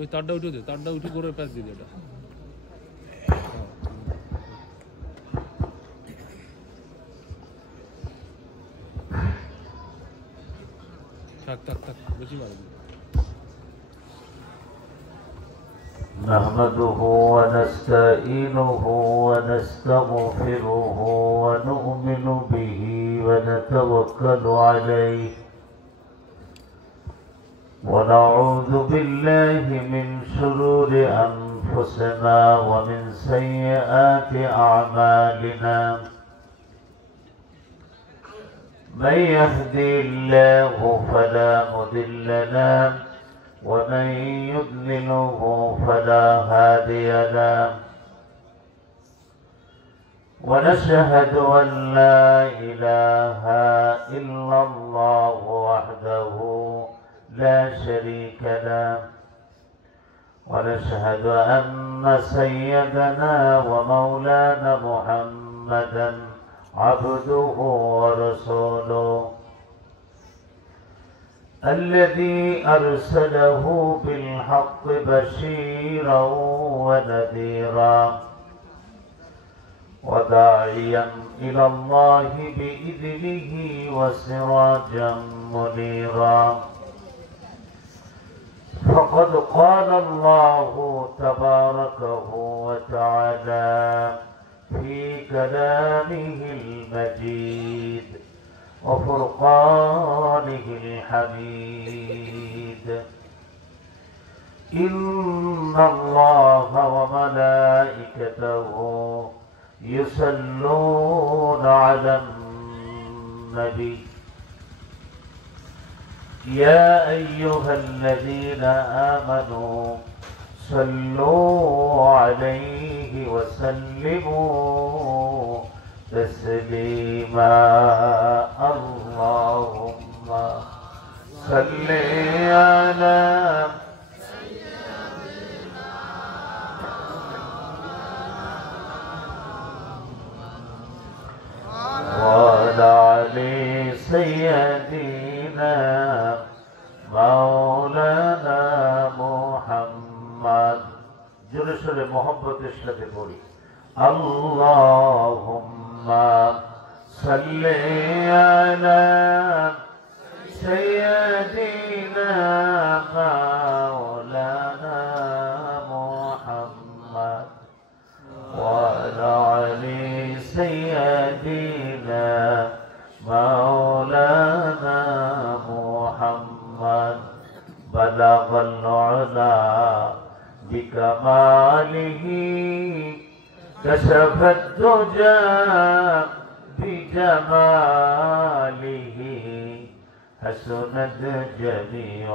ওই তারটা উঠে দে, তারটা উঠে করে প্যাচ দিয়ে দে এটা। থাক থাক থাক, বেশি মারবি। نحمده ونستعينه ونستغفره ونؤمن به ونتوكل عليه ونعوذ بالله من شرور أنفسنا ومن سيئات أعمالنا من يهدي الله فلا مضل له ومن يضلله فلا هادي له ونشهد أن لا إله إلا الله وحده لا شريك له ونشهد أن سيدنا ومولانا محمدا عبده ورسوله الذي أرسله بالحق بشيرا ونذيرا وداعيا إلى الله بإذنه وسراجا منيرا فقد قال الله تبارك وتعالى في كلامه المجيد وفرقانه الحميد إن الله وملائكته يصلون على النبي يا أيها الذين آمنوا صلوا عليه وسلموا تسليما اللهم صل على وعلى علي سيدنا مولانا محمد جرسل محبت الشهد بولي اللهم صل على سيدنا مولانا محمد وعلى علي سيدنا مولانا محمد بلغ العلا بكماله كشف الدجى بجماله حسنت جميع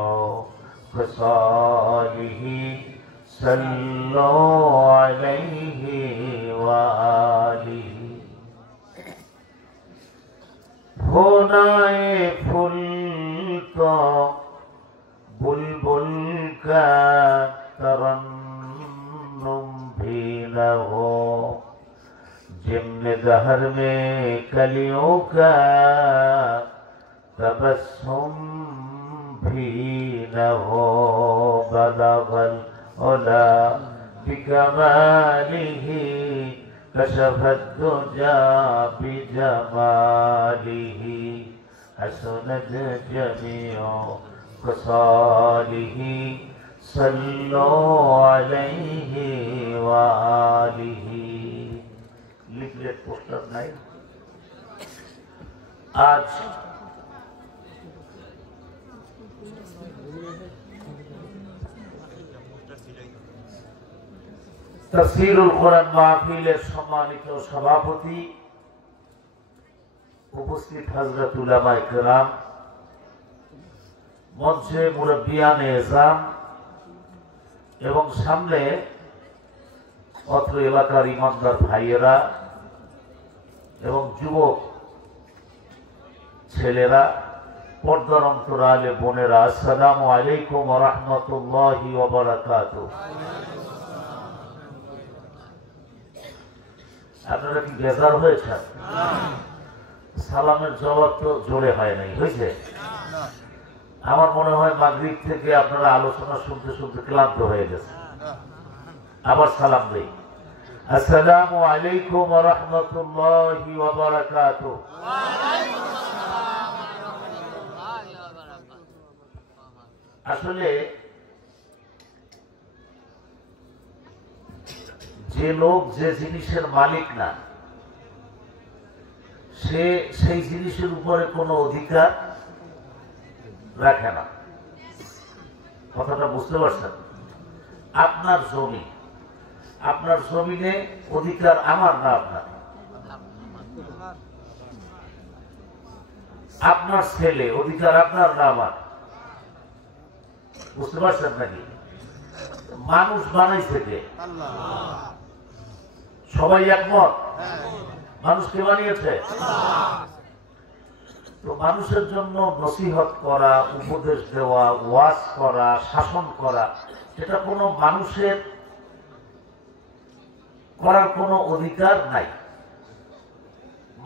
خصاله صلوا عليه وآله होनाए फूल तो बुलबुल का तरन्नुम भी न हो जिम्न दहर में कलियों का तबस्सुम भी न हो बलगल औला बिकमालिही कशफ الدجى بجماله حسنت جميع خصاله صلوا عليه وآله লিফলেট পোস্টার নাই আজ তাফসীরুল কোরআন মাহফিলের সম্মানিত সভাপতি উপস্থিত হযরত উলামায়ে কেরাম মঞ্চে মুরব্বিয়ানে ইসলাম এবং সামনে অত্র এলাকার ইমানদার ভাইয়েরা এবং যুবক ছেলেরা পর্দার অন্তরালে বোনেরা আসসালামু আলাইকুম ওয়া রাহমাতুল্লাহি ওয়া বারাকাতুহু। আপনারা কি বেজার হয়েছেন? সালামের জবাব তো জোরে হয় নাই, হয়েছে? আমার মনে হয় মাগরিব থেকে আপনারা আলোচনা শুনতে শুনতে ক্লান্ত হয়ে গেছে। আবার সালাম দেই। আসসালামু আলাইকুম ওয়া রাহমাতুল্লাহি ওয়া বারাকাতুহু। আসলে যে লোক যে জিনিসের মালিক না, সে সেই জিনিসের উপরে কোনো অধিকার রাখে না। কথাটা বুঝতে পারছেন? আপনার জমি, আপনার জমিনে অধিকার আমার না আপনার। আপনার ছেলে, অধিকার আপনার না আমার। বুঝতে পারছেন নাকি? মানুষ বানাইছে কে? সবাই একমত? মানুষকে বানিয়েছে। তো মানুষের জন্য নসিহত করা, উপদেশ দেওয়া, ওয়াজ করা, শাসন করা, এটা কোনো মানুষের করার কোনো অধিকার নাই।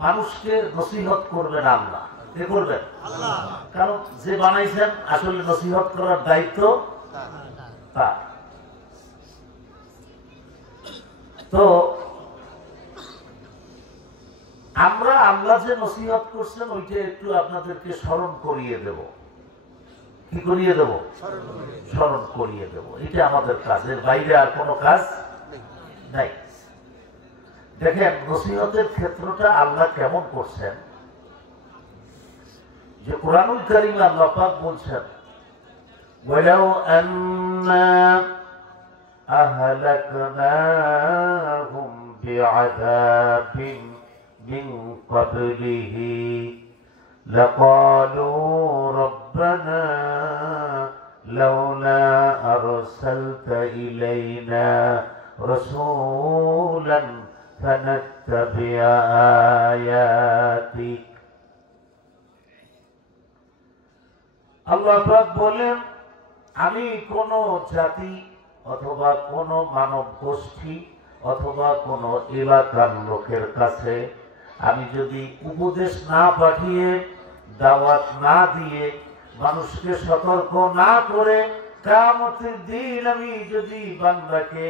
মানুষকে নসিহত করবেন আল্লাহ। কে করবেন? কারণ যে বানাইছেন আসলে নসিহত করার দায়িত্ব তার। তো আমরা আল্লাহ যে নসিহত করছেন ওইটা একটু আপনাদেরকে স্মরণ করিয়ে দেব। কি করিয়ে দেব? স্মরণ করিয়ে দেব। এটা আমাদের কাজের বাইরে আর কোনো কাজ নাই। দেখেন নসিহতের ক্ষেত্রটা আল্লাহ কেমন করছেন, যে কুরআনুল কারীমে আল্লাহ পাক বলছেন, ওয়ালাউ আন্না আহলাকনাহুম বিআযাবিন মিন ক্বাবলিহি লাকালু রাব্বানা লাউলা আরসালতা ইলাইনা রাসূলান ফানাত্তাবি'a আয়াতিক। আল্লাহ পাক বলেন, আমি কোন জাতি অথবা কোন মানব গোষ্ঠী অথবা কোন এলাকার লোকের কাছে আমি যদি উপদেশ না পাঠিয়ে, দাওয়াত না দিয়ে, মানুষকে সতর্ক না করে কিয়ামতের দিন আমি যদি বান্দাকে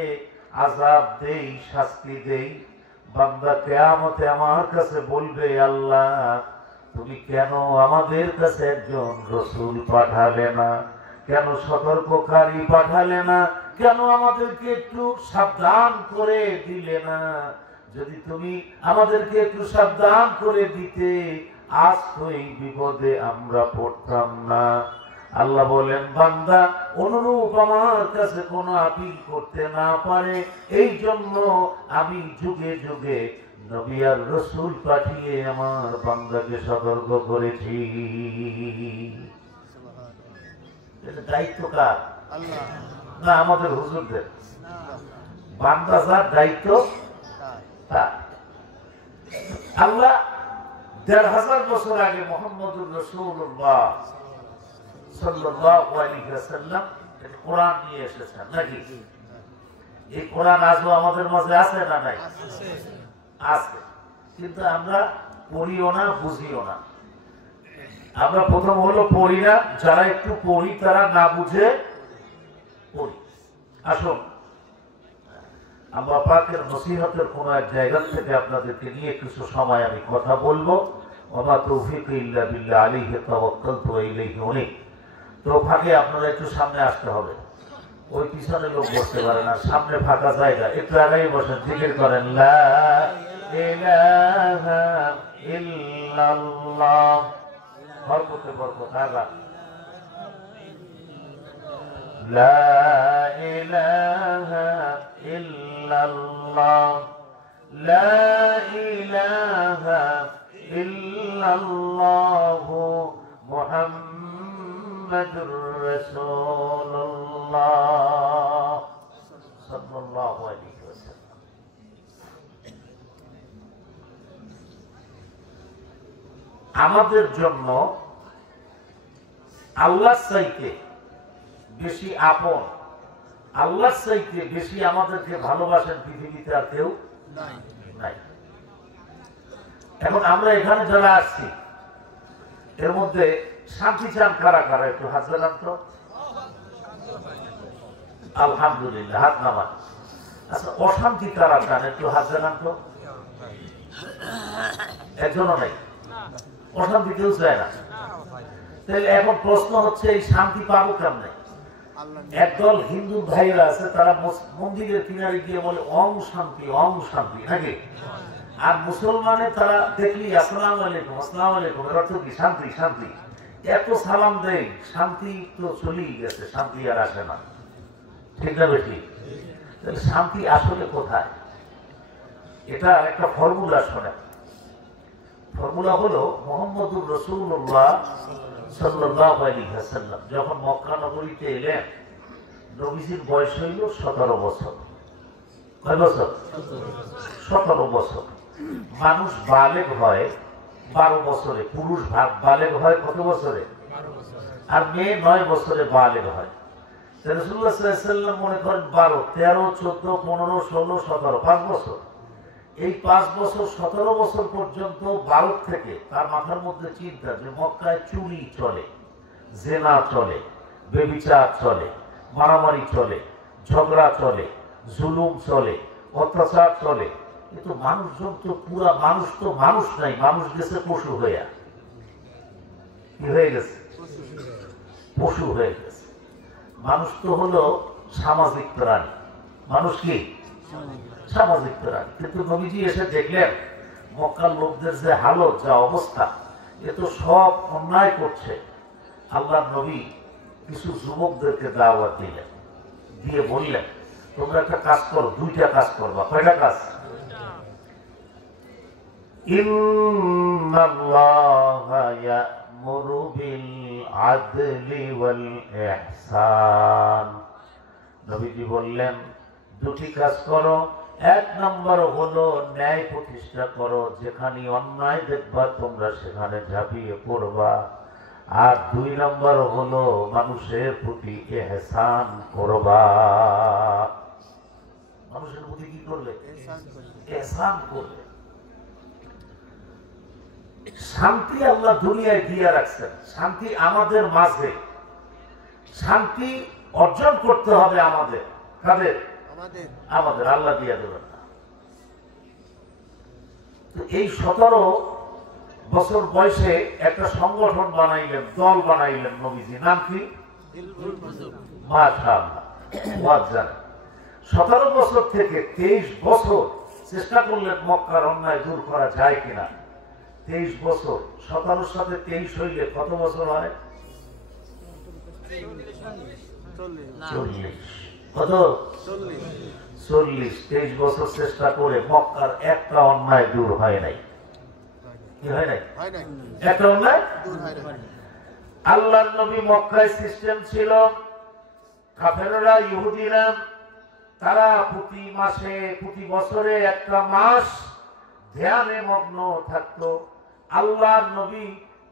আযাব দেই, শাস্তি দেই, বান্দা কিয়ামতে আমার কাছে বলবে, আল্লাহ তুমি কেন আমাদের কাছে একজন রাসূল পাঠালে না, কেন সতর্ককারী পাঠালে না, কেন আমাদেরকে একটু সাবধান করে দিলে না? যদি তুমি আমাদেরকে একটু সাবধান করে দিতে, আজ তো এই বিপদে আমরা পড়তাম না। আল্লাহ বলেন, বান্দা অনুরূপ আমার কাছে কোনো আপিল করতে না পারে, এই জন্য আমি যুগে যুগে নবী আর রাসূল পাঠিয়ে আমার বান্দাকে সতর্ক করেছি। এটা দায়িত্ব কার? আল্লাহ না আমাদের হুজুরদের? বান্দা যার দায়িত্ব তার। আল্লাহ ১৫০০ বছর আগে মুহাম্মদুর রাসূলুল্লাহ সাল্লাল্লাহু আলাইহি ওয়াসাল্লাম কোরআন নিয়ে এসেছেন নাকি? এই কোরআন আজও আমাদের মাঝে আছে না নাই? আছে, কিন্তু আমরা পড়িও না, বুঝিও না। আমরা প্রথম হলো পড়ি না, যারা একটু পড়ি তারা না বুঝে পড়ি। আসুন আল্লাহ পাকের নসিহতের কোন এক জায়গা থেকে আপনাদেরকে নিয়ে কিছু সময় আমি কথা বলবো। ওয়া মা তাওফীকি ইল্লা বিল্লাহ আলাইহি তাওয়াক্কালতু ওয়া ইলাইহি উনীব। তো ফাঁকে আপনারা একটু সামনে আসতে হবে, ওই পিছনে লোক বসতে পারে না, সামনে ফাঁকা জায়গা, একটু আগাই বসেন, জিকির করেন লা ইলাহা ইল্লাল্লাহ। বরকতে বরকত আগা। লা ইলাহা ইল্লাল্লাহ, লা ইলাহা ইল্লাল্লাহ মুহাম্মাদুর রাসূলুল্লাহ সাল্লাল্লাহু আলাইহি ওয়াসাল্লাম। আমাদের জন্য আল্লাহর চাইতে বেশি আপন, আল্লাহর চাইতে বেশি আমাদেরকে ভালোবাসেন পৃথিবীতে আর কেউ নাই। এখন আমরা এখানে যারা আসছি, এর মধ্যে শান্তি চান কারা কারা একটু হাত জানান তো। আলহামদুলিল্লাহ, হাত নামান। আচ্ছা, অশান্তি কারা চান একটু হাত জানান তো। একজনও নাই, অশান্তি কেউ চায় না। তাহলে এখন প্রশ্ন হচ্ছে এই শান্তি পাবো কেমনে? একদল হিন্দু ভাইরা আছে, তারা মন্দিরের কিনারে গিয়ে বলে ওম শান্তি, ওম শান্তি, নাকি? আর মুসলমানে তারা দেখলি আসসালামু আলাইকুম, আসসালামু আলাইকুম, এর অর্থ কি? শান্তি, শান্তি। এত সালাম দেয়, শান্তি তো চলেই গেছে, শান্তি আর আসে না। ঠিক না বেশি? তাহলে শান্তি আসলে কোথায়? এটা একটা ফর্মুলা শোনেন। ফর্মুলা হলো মুহাম্মদুর রাসূলুল্লাহ সাল্লাল্লাহু আলাইহি ওয়াসাল্লাম যখন মক্কা নগরীতে এলেন, নবীজির বয়স হইল 17 বছর। কয় বছর? 17 বছর। মানুষ বালেগ হয় 12 বছরে, পুরুষ বালেগ হয় কত বছরে? আর মেয়ে 9 বছরে বালেগ হয়। রাসূলুল্লাহ সাল্লাল্লাহু আলাইহি ওয়াসাল্লাম মনে করেন 12, 13, 14, 15, 16, 17, 5 বছর। এই 5 বছর 17 বছর পর্যন্ত ভারত থেকে তার মাথার মধ্যে চিন্তা যে মক্কায় চুরি চলে, জেনা চলে, বেবিচার চলে, মারামারি চলে, ঝগড়া চলে, জুলুম চলে, অত্যাচার চলে। কিন্তু মানুষজন তো পুরা মানুষ তো মানুষ নাই, মানুষ গেছে পশু হইয়া। কি হয়ে গেছে? পশু হয়ে গেছে। মানুষ তো হলো সামাজিক প্রাণী। মানুষ কি? সামাজিক প্রাণী। কিন্তু নবীজি এসে দেখলেন মক্কার লোকদের যে হালত, যা অবস্থা, এ তো সব অন্যায় করছে। আল্লাহর নবী কিছু যুবকদেরকে দাওয়াত দিলেন, দিয়ে বললেন তোমরা একটা কাজ করো, 2টা কাজ করবা। কয়টা কাজ? ইন্নাল্লাহা ইয়া'মুরু বিল আদলি ওয়াল ইহসান। নবীজি বললেন 2টি কাজ করো। 1 নম্বর হলো ন্যায় প্রতিষ্ঠা করো, যেখানে অন্যায় দেখবা তোমরা সেখানে ঝাঁপিয়ে পড়বা। আর 2 নম্বর হলো মানুষের প্রতি ইহসান করবা। মানুষের প্রতি কি করবে? ইহসান করবে। শান্তি আল্লাহ দুনিয়ায় দিয়ে রাখছেন, শান্তি আমাদের মাঝে। শান্তি অর্জন করতে হবে আমাদের। কাদের? আমাদের। আল্লাহ দিয়ে দেবেন না। তো এই 17 বছর বয়সে একটা সংগঠন বানাইলেন, দল বানাইলেন নবীজি। নাম কি? মাশাআল্লাহ। 17 বছর থেকে 23 বছর চেষ্টা করলেন মক্কার অন্যায় দূর করা যায় কিনা। 23 বছর, 17 সাথে 23 হইলে কত বছর হয়? 40। কত? 40। 23 বছর চেষ্টা করে মক্কার একটা অন্যায় দূর হয় নাই। কি হয় নাই? একটা অন্যায় দূর হয় নাই। আল্লাহর নবী মক্কায় সিস্টেম ছিল, কাফেররা, ইহুদিরা, তারা প্রতি মাসে, প্রতি বছরে একটা মাস ধ্যানে মগ্ন থাকতো। আল্লাহর নবী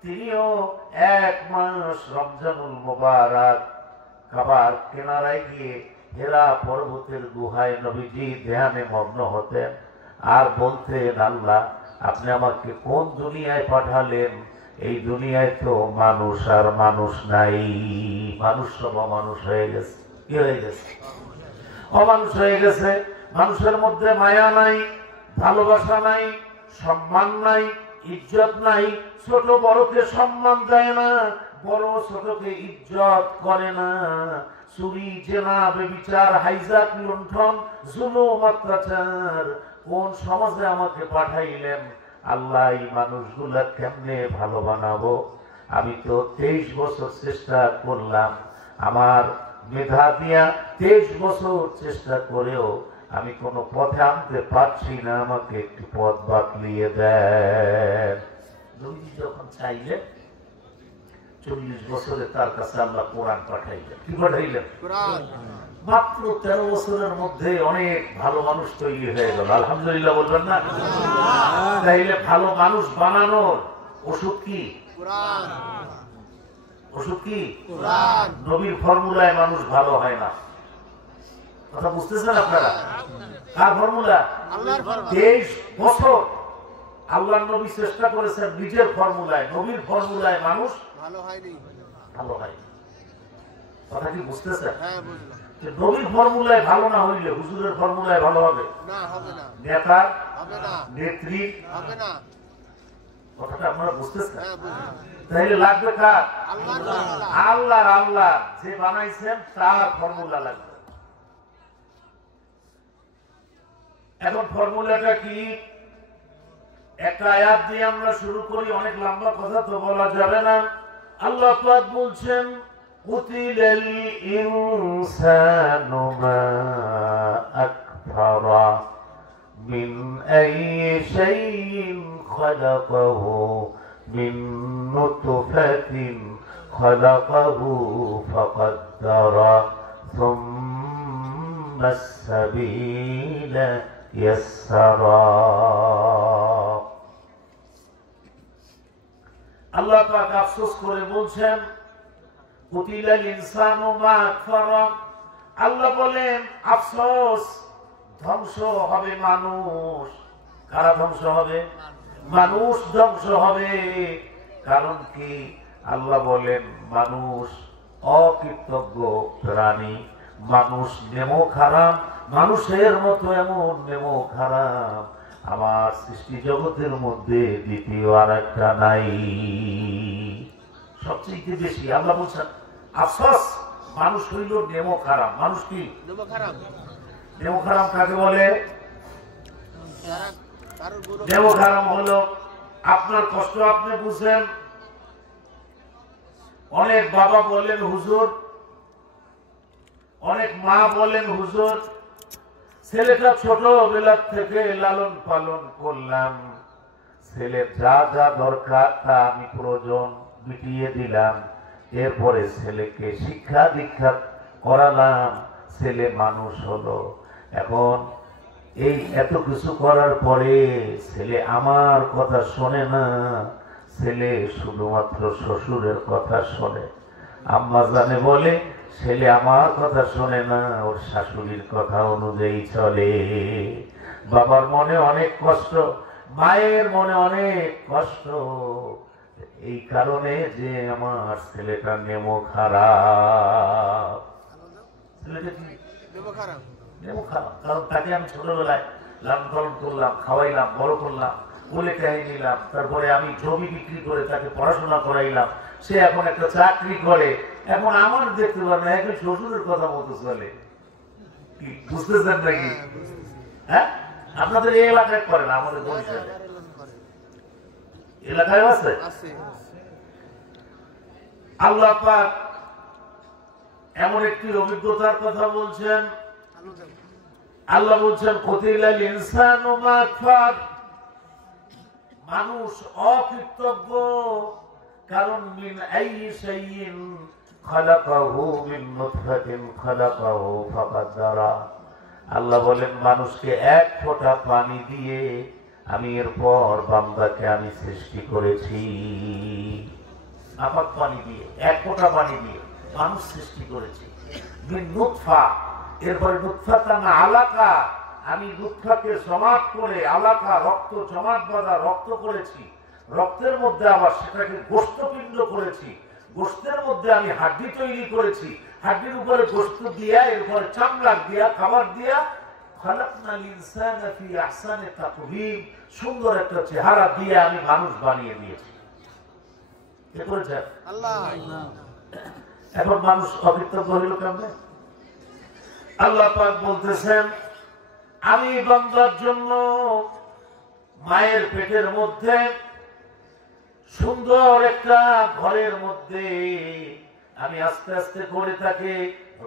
তিনিও 1 মাস রমজানুল মুবারক কাবার কিনারায় গিয়ে হেরা পর্বতের গুহায় নবীজি ধ্যানে মগ্ন হতেন আর বলতেন, আল্লাহ আপনি আমাকে কোন দুনিয়ায় পাঠালেন? এই দুনিয়ায় তো মানুষ আর মানুষ নাই, মানুষ সব অমানুষ হয়ে গেছে। কি হয়ে গেছে? অমানুষ হয়ে গেছে। মানুষের মধ্যে মায়া নাই, ভালোবাসা নাই, সম্মান নাই, ইজ্জত নাই। ছোট বড়কে সম্মান দেয় না, বড় ছোটকে ইজ্জত করে না। চুরি, জেনা, ব্যভিচার, হাইজাক, লুণ্ঠন, জুলুম, অত্যাচার। কোন সমাজে আমাকে পাঠাইলেন? আল্লাহ এই মানুষগুলা কেমনে ভালো বানাবো? আমি তো 23 বছর চেষ্টা করলাম, আমার মেধা দিয়া 23 বছর চেষ্টা করেও আমি কোনো পথে আনতে পারছি না, আমাকে একটু পথ বাতলিয়ে দেন। নবীজি যখন চাইলেন 40 বছরে তার কাছে আল্লাহ কোরআন পাঠাইলেন। কি পাঠাইলেন? কোরআন। মাত্র 13 বছরের মধ্যে অনেক ভালো মানুষ তৈরি হয়ে গেল। আলহামদুলিল্লাহ বলবেন না? তাইলে ভালো মানুষ বানানোর ওষুধ কি? কোরআন। ওষুধ কি? কোরআন। নবীর ফর্মুলায় মানুষ ভালো হয় না। কথা বুঝতেছেন আপনারা? কার ফর্মুলা? আল্লাহর ফর্মুলা। 23 বছর আল্লাহর নবী চেষ্টা করেছেন নিজের ফর্মুলায়, নবীর ফর্মুলায় মানুষ ভালো হয়নি। ভালো হয় কথা কি বুঝতেছেন? হ্যাঁ বুঝলাম। নবীর ফর্মুলায় ভালো না হইলে হুজুরের ফর্মুলায় ভালো হবে না হবে না। নেতা হবে না। নেত্রী হবে না। কথাটা আপনারা বুঝতেছেন? হ্যাঁ বুঝলাম। তাহলে লাগবে কার? আল্লাহর ফর্মুলা। আল্লাহ যে বানাইছেন তার ফর্মুলা লাগবে। এখন ফর্মুলাটা কি? একটা আয়াত দিয়ে আমরা শুরু করি, অনেক লম্বা কথা তো বলা যাবে না। আল্লাহ পাক বলছেন কুতিলাল ইনসানু মা আকফারা মিন আইয়ি শাইইন খালাকাহু মিন নুতফাতিন খালাকাহু ফাকাদ্দারা সুম্মা আস-সাবিলা ইয়াসসারা। আল্লাহ পাক আফসোস করে বলছেন কুতিলাল ইনসানু মা আকফারা। আল্লাহ বলেন আফসোস, ধ্বংস হবে মানুষ। কারা ধ্বংস হবে? মানুষ ধ্বংস হবে। কারণ কি? আল্লাহ বলেন মানুষ অকৃতজ্ঞ প্রাণী, মানুষ নেমো খারাপ, মানুষের মতো এমন নেমো খারাপ আমার সৃষ্টি জগতের মধ্যে দ্বিতীয় আর একটা নাই। সবচেয়ে বেশি আল্লাহ বলছেন আফসোস, মানুষ হইল নেমো খারাপ। মানুষ কি নেমো খারাপ? কাকে বলে? নেমো খারাপ হলো আপনার কষ্ট আপনি বুঝেন। অনেক বাবা বলেন হুজুর, অনেক মা বলেন হুজুর, ছেলেটা ছোটবেলা থেকে লালন পালন করলাম, ছেলের যা যা দরকার তা আমি প্রয়োজন মিটিয়ে দিলাম, এরপরে ছেলেকে শিক্ষা দীক্ষা করালাম, ছেলে মানুষ হলো। এখন এই এত কিছু করার পরে ছেলে আমার কথা শোনে না, ছেলে শুধুমাত্র শ্বশুরের কথা শোনে। আম্মা জানে বলে ছেলে আমার কথা শোনে না, ওর শাশুড়ির কথা অনুযায়ী চলে। বাবার মনে অনেক কষ্ট, মায়ের মনে অনেক কষ্ট, এই কারণে যে আমার ছেলেটা নেমো খারাপ। ছেলেটা কি নেমো খারাপ? কারণ তাকে আমি ছোটবেলায় লালন পালন করলাম, খাওয়াইলাম, বড় করলাম, কোলে টেনে নিলাম, তারপরে আমি জমি বিক্রি করে তাকে পড়াশোনা করাইলাম, সে এখন একটা চাকরি করে। এখন আমার দেখতে পারেন এখন শ্বশুরের কথা মতো চলে। কি বুঝতেছেন নাকি? হ্যাঁ, আপনাদের এই এলাকায় করেন, আমাদের বরিশালে এলাকায় আছে। আল্লাহ পাক এমন একটি অভিজ্ঞতার কথা বলছেন। আল্লাহ বলছেন কুতিলাল ইনসানু মা আকফার, মানুষ অকৃতজ্ঞ। কারণ মিন আইয়ি শাইইন খালাকাহু মিন নুতফাতিন খালাকাহু ফাকাদ্দারা। আল্লাহ বলেন মানুষকে এক ফোঁটা পানি দিয়ে আমি এরপর বান্দাকে আমি সৃষ্টি করেছি। নাপাক পানি দিয়ে, এক ফোঁটা পানি দিয়ে মানুষ সৃষ্টি করেছি। মিন নুতফা, এরপরে নুতফাতান আলাকা, আমি নুতফাকে জমাট করে আলাকা রক্ত জমাট বাঁধা রক্ত করেছি। রক্তের মধ্যে আবার সেটাকে গোশতপিণ্ড করেছি, গোশতের মধ্যে আমি হাড্ডি তৈরি করেছি, হাড্ডির উপরে গোশত দিয়া এরপরে চামড়া দিয়া খাবার দিয়া খালাকনাল ইনসানা ফি আহসানি তাকওয়িম, সুন্দর একটা চেহারা দিয়ে আমি মানুষ বানিয়ে দিয়েছি। কে করেছে? আল্লাহ। এখন মানুষ অকৃতজ্ঞ হইল কেমনে? আল্লাহ পাক বলতেছেন আমি বান্দার জন্য মায়ের পেটের মধ্যে সুন্দর একটা ঘরের মধ্যে আমি আস্তে আস্তে করে তাকে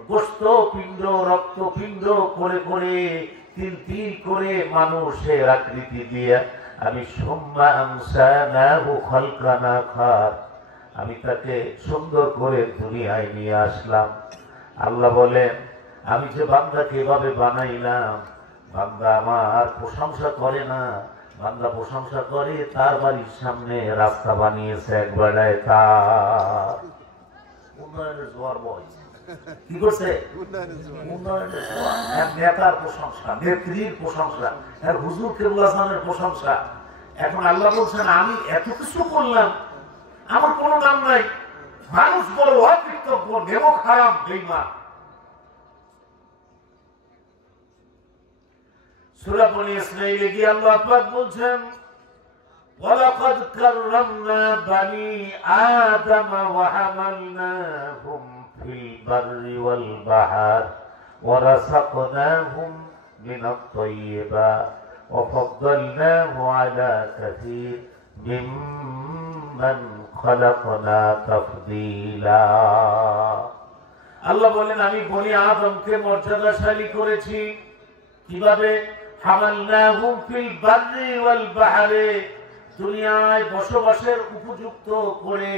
গোশত পিণ্ড রক্ত পিণ্ড করে করে তিল তিল করে মানুষের আকৃতি দিয়ে আমি সুম্মা আনসানাহু খালকান আখার, আমি তাকে সুন্দর করে দুনিয়ায় নিয়ে আসলাম। আল্লাহ বলেন আমি যে বান্দাকে এভাবে বানাইলাম, বান্দা আমার প্রশংসা করে না, বান্দা প্রশংসা করে তার বাড়ির সামনে রাস্তা বানিয়েছে একবারে, তার উন্নয়নের জোয়ার বইছে। কি করছে? উন্নয়নের জোয়ার। এক নেতার প্রশংসা, নেত্রীর প্রশংসা, এক হুজুর কেবুল হাসানের প্রশংসা। এখন আল্লাহ বলছেন আমি এত কিছু করলাম, আমার কোনো নাম নাই, মানুষ বড় অকৃতজ্ঞ, নেমক হারাম, বেঈমান। সূরা বনী ইসরাঈলে গিয়ে আল্লাহ পাক বলছেন, ওয়ালাকাদ কাররামনা বানি আদম ওয়া হামালনাহুম ফিল বাররি ওয়াল বাহর ওয়া রাযাকনাহুম মিনাত তাইয়্যিবাত ওয়া ফাদ্দালনাহু আলা কাসীর মিম্মান খালাকনা তাফদীলা। আল্লাহ বলেন, আমি বনি আদমকে মর্যাদাশালী করেছি। কিভাবে? হামালনাহুম ফিল বাররি ওয়াল বাহরে, দুনিয়ায় বসবাসের উপযুক্ত করে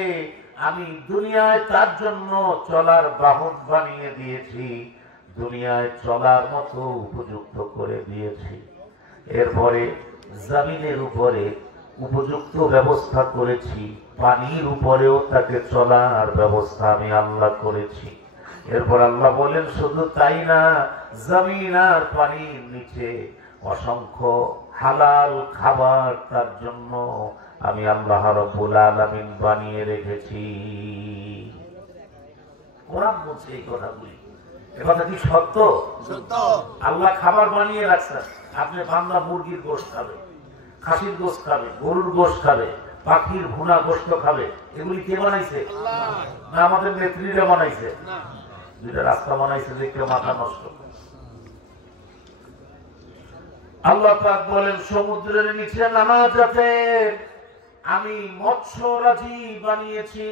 আমি দুনিয়ায় তার জন্য চলার বাহন বানিয়ে দিয়েছি, দুনিয়ায় চলার মতো উপযুক্ত করে দিয়েছি। এরপরে জমিনের উপরে উপযুক্ত ব্যবস্থা করেছি, পানির উপরেও তাকে চলার ব্যবস্থা আমি আল্লাহ করেছি। এরপর আল্লাহ বলেন, শুধু তাই না, জমিন আর পানির নিচে অসংখ্য হালাল খাবার তার জন্য আমি আল্লাহ রাব্বুল আলামিন বানিয়ে রেখেছি। কোরআন বলছে এই কথাগুলি। এ কথা কি সত্য? সত্য। আল্লাহ খাবার বানিয়ে রাখছেন। আপনি বান্দা মুরগির গোশত খাবে, খাসির গোশত খাবে, গরুর গোশত খাবে, পাখির ভুনা গোশত খাবে। এগুলি কে বানাইছে? না আমাদের নেত্রীরা বানাইছে? দুইটা রাস্তা বানাইছে দেখে মাথা নষ্ট। আল্লাহ পাক বলেন, সমুদ্রের নিচে নানা জাতের আমি মৎস্যরাজি বানিয়েছি।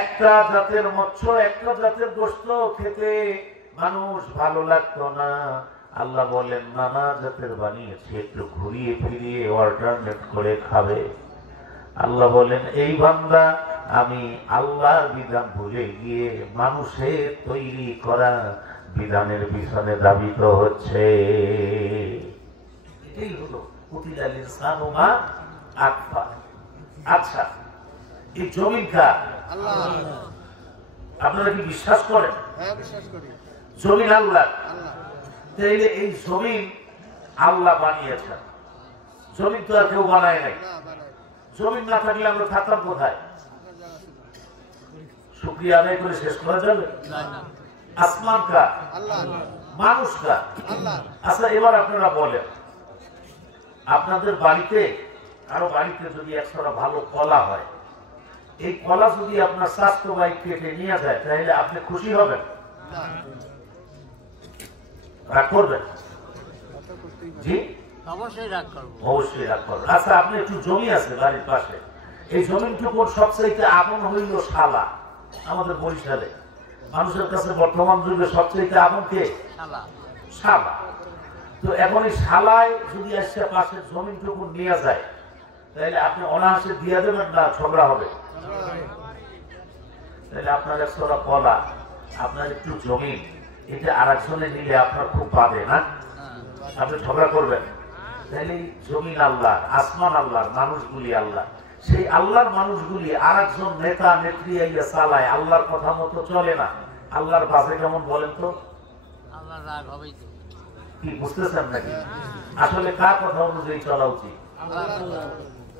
একটা জাতের মৎস্য, একটা জাতের গোশত খেতে মানুষ ভালো লাগতো না। আল্লাহ বলেন, নানা জাতের বানিয়েছি, একটু ঘুরিয়ে ফিরিয়ে অল্টারনেট করে খাবে। আল্লাহ বলেন, এই বান্দা আমি আল্লাহর বিধান ভুলে গিয়ে মানুষের তৈরি করা বিধানের পিছনে ধাবিত হচ্ছে। এটাই হলো কুতিলাল ইনসানু মা আকফা। আচ্ছা, এই জমিন কার? আল্লাহ। আপনারা কি বিশ্বাস করেন? হ্যাঁ, বিশ্বাস করি। জমিন আল্লাহ। আল্লাহ। তাইলে এই জমিন আল্লাহ বানিয়েছেন, জমিন তো আর কেউ বানায় নাই। না বানাই। জমিন না থাকলে আমরা থাকতাম কোথায়? আপনার জায়গা ছিল। শুকরিয়া আদায় করে শেষ করা যাবে? আসমান কার? আল্লাহ। মানুষ কার? আল্লাহ। আচ্ছা, এবার আপনারা বলেন, আপনাদের বাড়িতে কারো বাড়িতে যদি একটা ভালো কলা হয়, এই কলা যদি আপনার স্বাস্থ্য ভাই কেটে নিয়ে যায়, তাহলে আপনি খুশি হবেন? না। রাগ করবেন? কথা করতেই হবে। জি, অবশ্যই রাগ করবো। অবশ্যই রাগ করবেন। আচ্ছা, আপনি একটু জমি আছে বাড়ির পাশে, এই জমিনটুকুর সবচেয়ে আপন হইল শালা। আমাদের বরিশালে মানুষের কাছে বর্তমান যুগে সবচেয়ে আপন কে? শালা। শালা। তো এখন এই শালায় যদি আসছে পাশের জমিনটুকু নিয়ে যায়, তাহলে আপনি অনায়াসে দিয়ে দেবেন না ঝগড়া হবে? তাহলে আপনার একটা কলা, আপনার একটু জমিন, এটা আর একজনে নিলে আপনার খুব বাদে না? আপনি ঝগড়া করবেন? তাহলে জমিন আল্লাহ, আসমান আল্লাহ, মানুষগুলি আল্লাহ। সেই আল্লাহর মানুষগুলি আর একজন নেতা নেত্রী আইয়া চালায়, আল্লাহর কথা মতো চলে না। আল্লাহর বাজে কেমন বলেন তো? আল্লাহ রাগ হবেই তো। কি বুঝতেছেন নাকি? আসলে কার কথা অনুযায়ী চলা উচিত?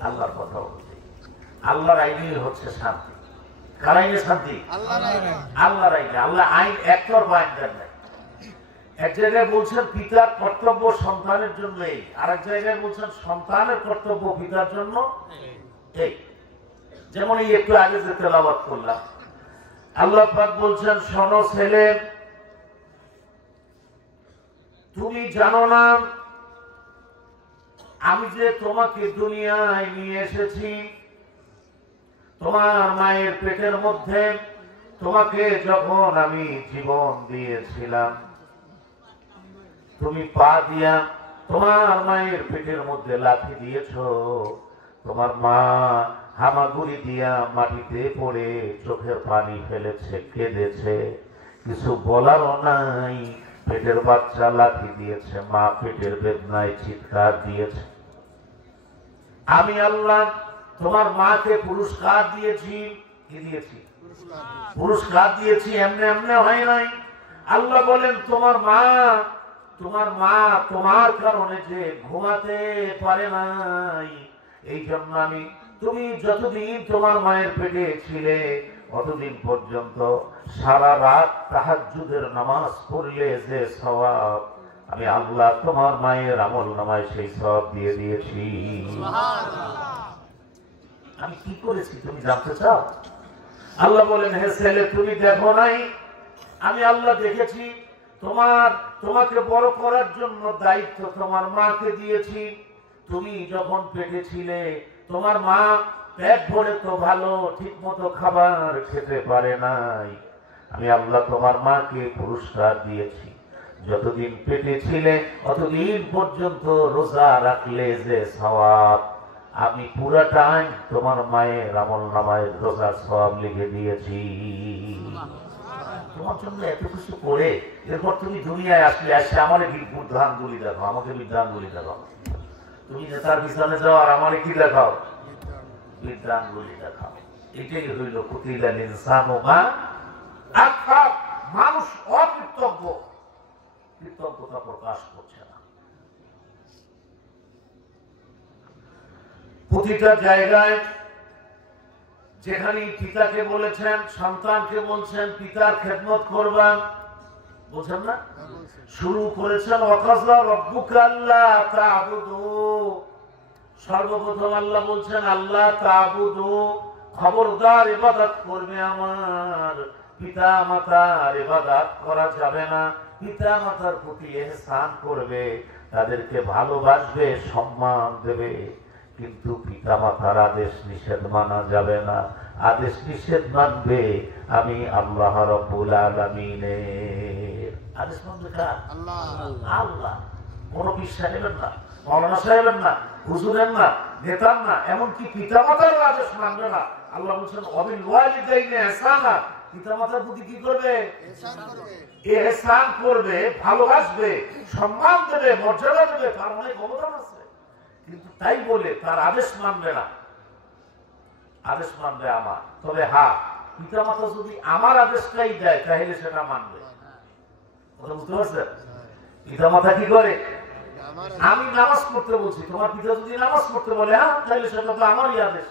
আল্লাহর কথা অনুযায়ী। আল্লাহর আইনই হচ্ছে শান্তি। কার আইনে শান্তি? আল্লাহর আইনে। আল্লাহর আইনে। আল্লাহ আইন একতরফা আইন দেন নাই। এক জায়গায় বলছেন পিতার কর্তব্য সন্তানের জন্য এই, আর এক জায়গায় বলছেন সন্তানের কর্তব্য পিতার জন্য এই। যেমন এই একটু আগে যে তেলাওয়াত করলাম, আল্লাহ পাক বলছেন, শোনো ছেলে, তুমি জানো না আমি যে তোমাকে দুনিয়ায় নিয়ে এসেছি, তোমার মায়ের পেটের মধ্যে তোমাকে যখন আমি জীবন দিয়েছিলাম, তুমি পা দিয়া তোমার মায়ের পেটের মধ্যে লাথি দিয়েছো, তোমার মা হামাগুড়ি দিয়া মাটিতে পড়ে চোখের পানি ফেলেছে, কেঁদেছে, কিছু বলারও নাই। পেটের বাচ্চা লাথি দিয়েছে, মা পেটের বেদনায় চিৎকার দিয়েছে। আমি আল্লাহ তোমার মাকে পুরস্কার দিয়েছি। কি দিয়েছি? পুরস্কার দিয়েছি। এমনি এমনি হয় নাই। আল্লাহ বলেন, তোমার মা তোমার কারণে যে ঘুমাতে পারে নাই, এই জন্য আমি তুমি যতদিন তোমার মায়ের পেটে ছিলে অতদিন পর্যন্ত সারা রাত তাহাজ্জুদের নামাজ পড়লে যে সওয়াব, আমি আল্লাহ তোমার মায়ের আমল নামায় সেই সওয়াব দিয়ে দিয়েছি। আমি কি করেছি তুমি জানতে চাও? আল্লাহ বলেন, হে ছেলে, তুমি দেখো নাই, আমি আল্লাহ দেখেছি। তোমাকে বড় করার জন্য দায়িত্ব তোমার মাকে দিয়েছি। তুমি যখন পেটে ছিলে তোমার মা পেট ভরে তো ভালো ঠিক মতো খাবার খেতে পারে নাই। আমি আল্লাহ তোমার মাকে পুরস্কার দিয়েছি। যতদিন পেটে ছিলে অতদিন পর্যন্ত রোজা রাখলে যে সওয়াব, আমি পুরাটাই তোমার মায়ের আমল নামায় রোজার সওয়াব লিখে দিয়েছি। তোমার জন্য এত কিছু করে এরপর তুমি দুনিয়ায় আসলে আসে আমার বিধানগুলি দেখো, আমাকে বিধানগুলি দেখাও। তুমি নেতার পিছনে যাও আর আমার কি দেখাও? বিধানগুলি দেখাও। এটাই হইল কুতিলা ইনসানু মা আকফার। মানুষ অকৃতজ্ঞ, কৃতজ্ঞতা প্রকাশ করছে না। প্রতিটা জায়গায় যেখানে পিতাকে বলেছেন, সন্তানকে বলছেন পিতার খেদমত করবেন, বলছেন না? শুরু করেছেন ওয়াকাযা রাব্বুকা আল্লা তা'বুদু। সর্বপ্রথম আল্লাহ বলছেন আল্লাহ তা'বুদু, খবরদার ইবাদত করবে আমার। পিতা মাতার ইবাদত করা যাবে না। পিতা মাতার প্রতি ইহসান করবে, তাদেরকে ভালোবাসবে, সম্মান দেবে, কিন্তু পিতা মাতার আদেশ নিষেধ মানা যাবে না। আদেশ নিষেধ মানবে আমি আল্লাহ রাব্বুল আলামিনের। আদেশ মানবে কার? আল্লাহ। কোন পীর সাহেবের না, মাওলানা সাহেবের না, হুজুরের না, নেতার না, এমনকি পিতা মাতার আদেশ মানবে না। আল্লাহ বলছেন ওয়াবিল ওয়ালিদাইনি ইহসানা। পিতা মাতার প্রতি কি করবে? ইহসান করবে, ভালোবাসবে, সম্মান দেবে, মর্যাদা দেবে, তার অনেক অবদান আছে। কিন্তু তাই বলে তার আদেশ মানবে না। আদেশ মানবে আমার। তবে হ্যাঁ, পিতা মাতা যদি আমার আদেশটাই দেয় তাহলে সেটা মানবে। কথা বুঝতে পারছেন? পিতা মাতা কি করে? আমি নামাজ পড়তে বলছি, তোমার পিতা যদি নামাজ পড়তে বলে হ্যাঁ, তাহলে সেটা তো আমারই আদেশ।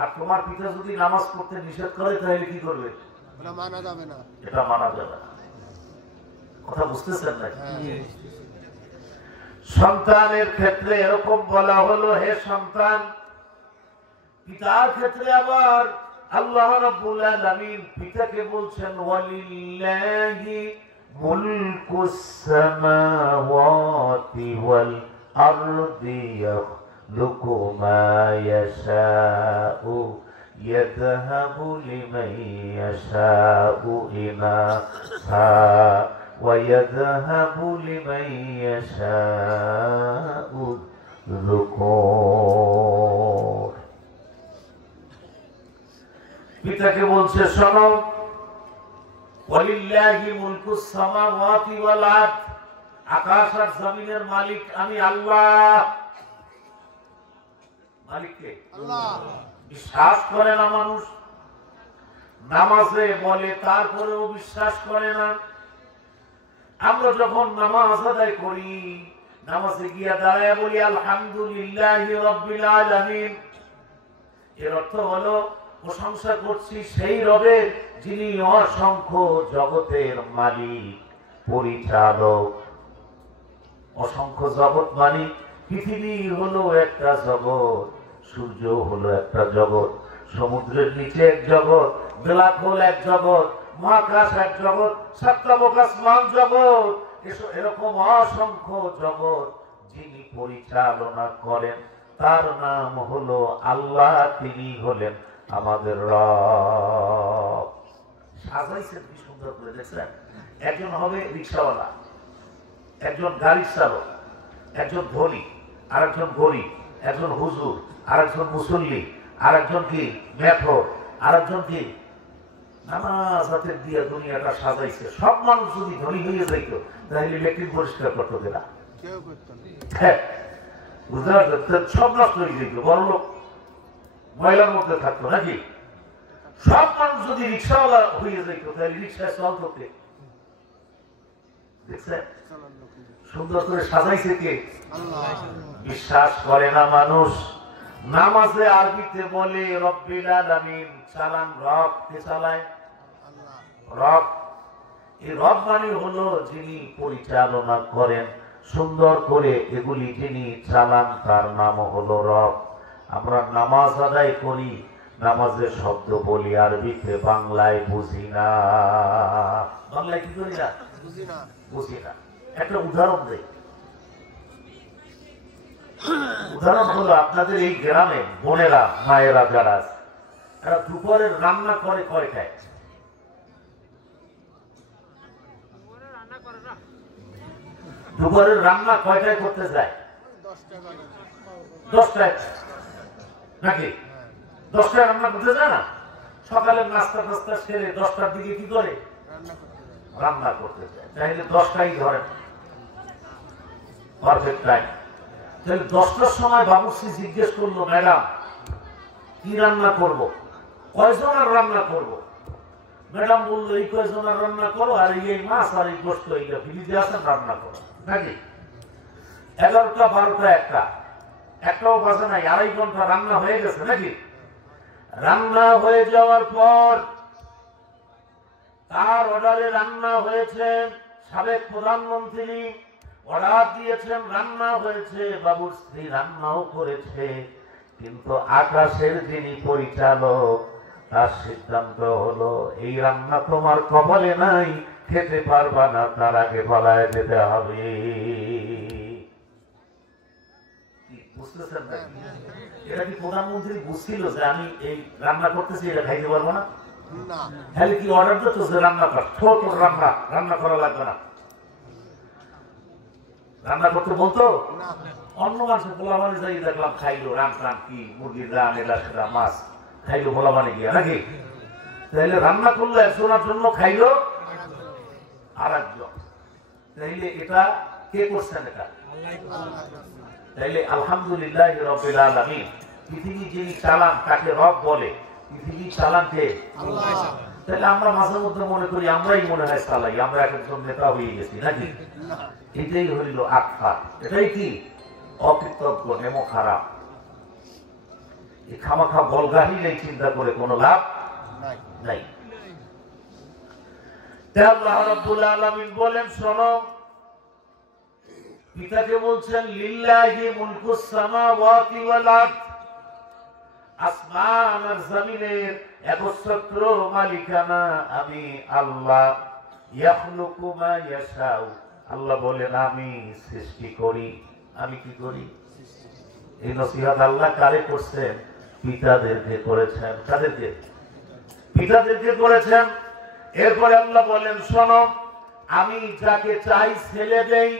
আর তোমার পিতা যদি নামাজ পড়তে নিষেধ করে তাহলে কি করবে? মানা যাবে না, এটা মানা যাবে না। কথা বুঝতেছেন না? সন্তানের ক্ষেত্রে এরকম বলা হলো, হে সন্তান। পিতার ক্ষেত্রে আবার আল্লাহ রাব্বুল আলামিন পিতাকে বলছেন ওয়ালিল্লাহি মুলকুস সামাওয়াতি ওয়াল আরদি ইয়াখলুকু মা ইয়াশাউ ইয়াযহাবু লিমান ইয়াশাউ ইনাসা وَيَذْهَبُ لِمَن يَشَاءُ الذُّكُورَ। পিতাকে বলছে শোনো, ওয়ালিল্লাহি মুলকুস সামাওয়াতি ওয়াল আরদ, আকাশ আর জমিনের মালিক আমি আল্লাহ। মালিক কে? আল্লাহ। বিশ্বাস করে না মানুষ, নামাজে বলে তারপরেও বিশ্বাস করে না। আমরা যখন নামাজ আদায় করি, নামাজে গিয়া দাঁড়ায় বলি আলহামদুলিল্লাহি রাব্বিল আলামিন। এর অর্থ হলো প্রশংসা করছি সেই রবের যিনি অসংখ্য জগতের মালিক, পরিচালক। অসংখ্য জগৎ মালিক। পৃথিবী হলো একটা জগৎ, সূর্য হলো একটা জগৎ, সমুদ্রের নিচে এক জগৎ, ব্ল্যাক হোল এক জগৎ, মহাকাশ এক জগৎ, সপ্তমকাশমান জগৎ। এরকম অসংখ্য জগৎ যিনি পরিচালনা করেন তার নাম হলো আল্লাহ। তিনি হলেন আমাদের রব। সাজাইছেন কি সুন্দর করে, দেখছেন? একজন হবে রিক্সাওয়ালা, একজন গাড়ি চালক, একজন ধনী, আরেকজন গরিব, একজন হুজুর, আরেকজন মুসল্লি, আরেকজন কি মেথর, আরেকজন কি নামাজ হাতের দিয়ে দুনিয়াটা সাজাইছে। সব মানুষ যদি ধনী হয়ে যাইত তাহলে ল্যাট্রিন পরিষ্কার করতে দেনা, বুঝতে পারছেন? সব নষ্ট হয়ে যেত, বড় লোক ময়লার মধ্যে থাকতো নাকি? সব মানুষ যদি রিক্সাওয়ালা হয়ে যাইত তাহলে রিক্সায় চল করতে। দেখছেন সুন্দর করে সাজাইছে কে? বিশ্বাস করে না মানুষ। নামাজে আরবিতে বলে রব্বিল আলামিন, চালান রব, কে চালায়? রব। এই রব মানে হলো যিনি পরিচালনা করেন সুন্দর করে, এগুলি যিনি চালান তার নাম হলো রব। আমরা নামাজ আদায় করি, নামাজের শব্দ বলি আরবিতে, বাংলায় বুঝি না। বাংলায় কি করি না? বুঝি না। একটা উদাহরণ দেই। উদাহরণ হলো আপনাদের এই গ্রামে বোনেরা মায়েরা যারা আছে, এরা দুপুরের রান্না করে কয়টায়? দুপুরের রান্না কয়টায় করতে যায়? 10টায় নাকি? 10টায় রান্না করতে যায় না? সকালের নাস্তা টাস্তা সেরে 10টার দিকে কি করে? রান্না করতে যায়। তাহলে 10টাই ধরেন পারফেক্ট টাইম। তাহলে 10টার সময় বাবুর্চি জিজ্ঞেস করলো, ম্যাডাম কি রান্না করব, কয়জনের রান্না করব? ম্যাডাম বললো এই কয়জনের রান্না করো, আর এই মাছ আর এই গোস্ত এইটা ফ্রিজে আছেন রান্না করো নাকি? 11টা 12টা 1টাও বাজে নাই, 2.5 ঘন্টা রান্না হয়ে গেছে নাকি? রান্না হয়ে যাওয়ার পর তার অর্ডারে রান্না হয়েছে, সাবেক প্রধানমন্ত্রী অর্ডার দিয়েছেন, রান্না হয়েছে, বাবুর স্ত্রী রান্নাও করেছে, কিন্তু আকাশের যিনি পরিচালক তার সিদ্ধান্ত হলো এই রান্না তোমার কপালে নাই, খেতে পারবা না, তার আগে পালায় যেতে হবে। বুঝতেছেন না? এটা কি প্রধানমন্ত্রী বুঝছিল যে আমি এই রান্না করতেছি, এটা খাইতে পারবো না? তাহলে কি অর্ডার দিত যে রান্না কর, ছোট রান্না করা লাগবে না, রান্না করতে বলতো? অন্য মানুষের পোলাবানে যাই দেখলাম খাইলো, রান টান কি মুরগির রান, এটা সেটা মাছ খাইলো পোলাবানে গিয়া নাকি? তাইলে রান্না করলো একজনের জন্য, খাইলো আর একজন। তাইলে এটা কে করছেন? এটা তাইলে আলহামদুলিল্লাহ রাব্বিল আলামিন। পৃথিবী যিনি চালান তাকে রব বলে, পৃথিবী চালান কে? আল্লাহ। তাহলে আমরা মাঝে মধ্যে মনে করি আমরাই মনে হয় চালাই, আমরা একজন নেতা হয়ে গেছি নাকি? এটাই হইল আকফা। এটাই কি? অকৃতজ্ঞ, নেমো খারাপ। এই খামাখা বলগাহি নেই, চিন্তা করে কোনো লাভ নাই। আল্লাহ রাব্বুল আলামিন বলেন, শোনো, পিতাকে বলছেন লিল্লাহি মুলকুস সামাওয়াতি ওয়াল আরদ, আসমান আর জমিনের একচ্ছত্র মালিকানা আমি আল্লাহ। ইয়াখলুকু মা ইয়াশাউ, আল্লাহ বলেন আমি সৃষ্টি করি। আমি কি করি? এই নসিহত আল্লাহ কারে করছেন? পিতাদেরকে করেছেন। কাদেরকে? পিতাদেরকে করেছেন। এরপরে আল্লাহ বলেন, শোনো, আমি যাকে চাই ছেলে দেই,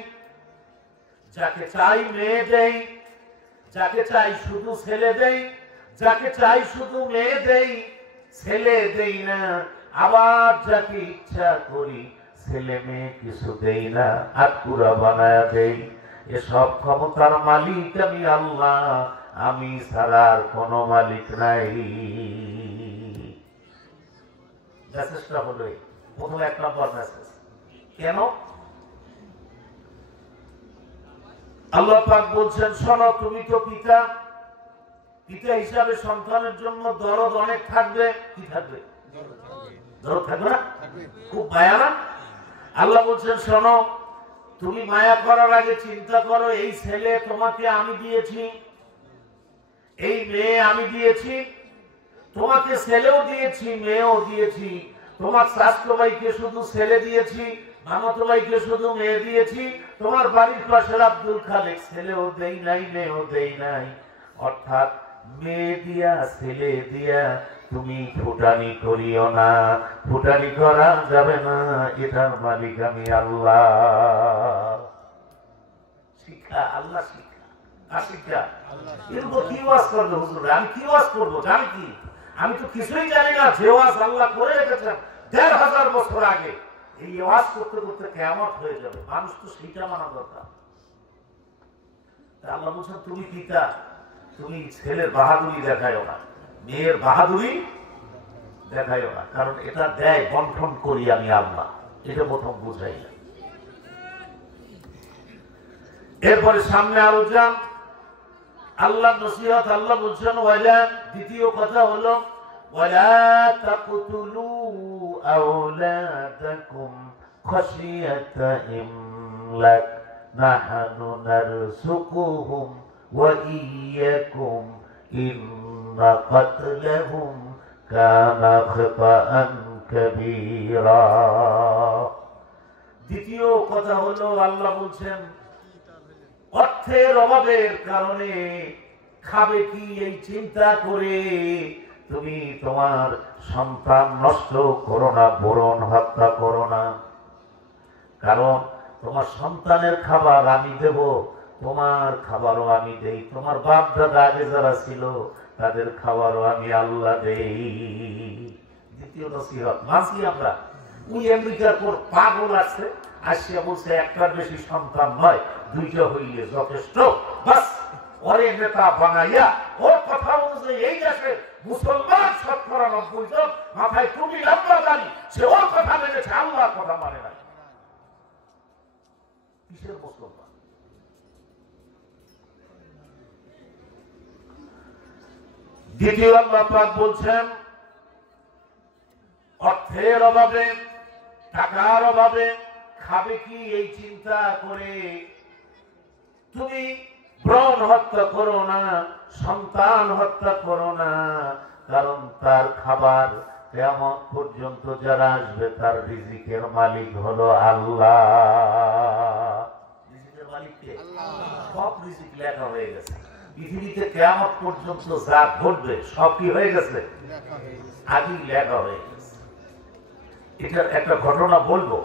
যাকে চাই মেয়ে দেই, যাকে চাই শুধু ছেলে দেই, যাকে চাই শুধু মেয়ে দেই, ছেলে দেই না। আবার যাকে ইচ্ছা করি ছেলে মেয়ে কিছু দেই না, আকুরা বানায়া দেই। এসব ক্ষমতার মালিক আমি আল্লাহ, আমি ছাড়া আর কোনো মালিক নাই। মেসেজটা হলো প্রথম 1 নম্বর মেসেজ। কেন? আল্লাহ পাক বলছেন, শোনো, তুমি তো পিতা, পিতা হিসাবে সন্তানের জন্য দরদ অনেক থাকবে। কি থাকবে? দরদ থাকবে না? খুব মায়া না? আল্লাহ বলছেন, শোনো, তুমি মায়া করার আগে চিন্তা করো, এই ছেলে তোমাকে আমি দিয়েছি, এই মেয়ে আমি দিয়েছি, তোমাকে ছেলেও দিয়েছি মেয়েও দিয়েছি, তোমার চাচতো ভাইকে শুধু ছেলে দিয়েছি, মামাতো ভাইকে শুধু মেয়ে দিয়েছি, তোমার বাড়ির পাশের আব্দুল খালেক ছেলেও দেই নাই মেয়েও দেই নাই। অর্থাৎ মেয়ে দিয়া ছেলে দিয়া তুমি ফুটানি করিও না, ফুটানি করা যাবে না, এটার মালিক আমি আল্লাহ। শিক্ষা, আল্লাহ শিক্ষা, আর শিক্ষা এরকম কি ওয়াজ করবে হুজুর? আমি কি ওয়াজ করবো? জানি কি? আমি তো কিছুই জানি না। যে ওয়াজ আল্লাহ করে রেখেছেন ১৫০০ বছর আগে, এই ওয়াজ করতে করতে কিয়ামত হয়ে যাবে। মানুষ তো সেইটা মানা দরকার। আল্লাহ বলছেন, তুমি পিতা, তুমি ছেলের বাহাদুরি দেখায়ও না, মেয়ের বাহাদুরি দেখায়ও না, কারণ এটা দেয় বন্টন করি আমি আল্লাহ। এটা প্রথম বুঝাই। এরপরে সামনে আরো যান, আল্লাহ নসিহত আল্লাহ বলছেন ওয়ালা, দ্বিতীয় কথা হলো ওয়ালা তাকতুলু আওলাদাকুম খাশিয়াতা ইমলাক নাহনু নারযুকুহুম ওয়া ইয়্যাকুম ইন্না কাতলাহুম কানা খিতাআন কাবীরা। দ্বিতীয় কথা হলো আল্লাহ বলছেন অর্থের অভাবের কারণে খাবে কি এই চিন্তা করে তুমি তোমার সন্তান নষ্ট করো না, ভ্রূণ হত্যা করো না। কারণ তোমার সন্তানের খাবার আমি দেব, তোমার খাবারও আমি দেই, তোমার বাপ দাদা আগে যারা ছিল তাদের খাবারও আমি আল্লাহ দেই। দ্বিতীয় নসিহত মানছি আমরা। ওই আমেরিকার কোন পাগল আছে আসিয়া বলছে একটার বেশি সন্তান নয়, দুইটা হইলে যথেষ্ট, বাস ওরে নেতা বানাইয়া ওর কথা অনুযায়ী এই দেশের মুসলমান ৯০ জন মাথায় টুপি লম্বা দাড়ি, সে ওর কথা মেনেছে, আল্লাহর কথা মানে না। কিসের মুসলমান? দ্বিতীয় আল্লাহ পাক বলছেন অর্থের অভাবে, টাকার অভাবে খাবে কি এই চিন্তা করে তুমি ভ্রূণ হত্যা করো না, সন্তান হত্যা করো না। কারণ তার খাবার কিয়ামত পর্যন্ত যারা আসবে তার রিজিকের মালিক হলো আল্লাহ। রিজিকের মালিক কে? সব রিজিক লেখা হয়ে গেছে। পৃথিবীতে কিয়ামত পর্যন্ত যা ঘটবে সব কি হয়ে গেছে? আগেই লেখা হয়ে গেছে। এটার একটা ঘটনা বলবো।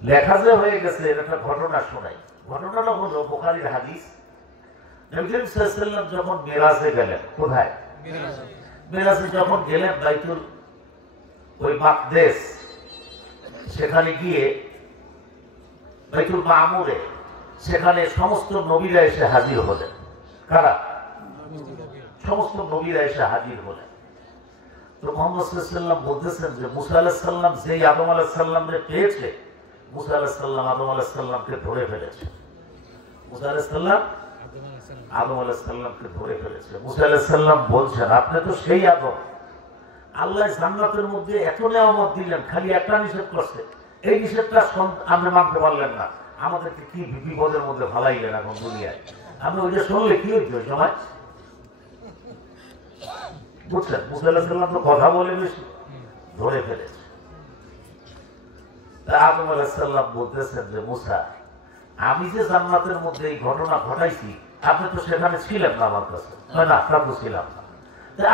লেখা যে হয়ে গেছে এর একটা ঘটনা শোনাই। ঘটনাটা হলো বুখারীর হাদিস। নবী করিম সাল্লাল্লাহু আলাইহি ওয়াসাল্লাম যখন মেরাজে গেলেন, কোথায়? মেরাজে যখন গেলেন বাইতুল ওই মাকদেস, সেখানে গিয়ে বাইতুল মামুরে, সেখানে সমস্ত নবীরা এসে হাজির হলেন। কারা? সমস্ত নবীরা এসে হাজির হলেন। তো মুহাম্মদ সাল্লাল্লাহু আলাইহি ওয়াসাল্লাম বলতেছেন যে মুসা আলাইহিস সালাম যেই আদম আলাইহিস সালামকে পেয়েছে, মুসা আলাইহিস সালাম আদম আলাইহিস সালামকে ধরে ফেলেছে। মুসা আলাইহিস সালাম আদম আলাইহিস সালামকে ধরে ফেলেছে। মুসা আলাইহিস সালাম বলছেন আপনি তো সেই আদম, আল্লাহ জান্নাতের মধ্যে এত নিয়ামত দিলেন, খালি একটা নিষেধ করছে, এই নিষেধটা আপনি মানতে পারলেন না, আমাদেরকে কি বিপদের মধ্যে ফালাইলেন এখন দুনিয়ায়। আপনি ওইটা শুনলে কি হইতো সময়? বুঝছেন? মুসা আলাইহিস সালাম তো কথা বলে বেশি, ধরে ফেলেছে। আদম আলাইহিস সালাম বলতেছেন যে মুসা, আমি যে জান্নাতের মধ্যে এই ঘটনা ঘটাইছি আপনি তো সেখানে ছিলেন না, আমার কাছে না, তা তো ছিলাম না।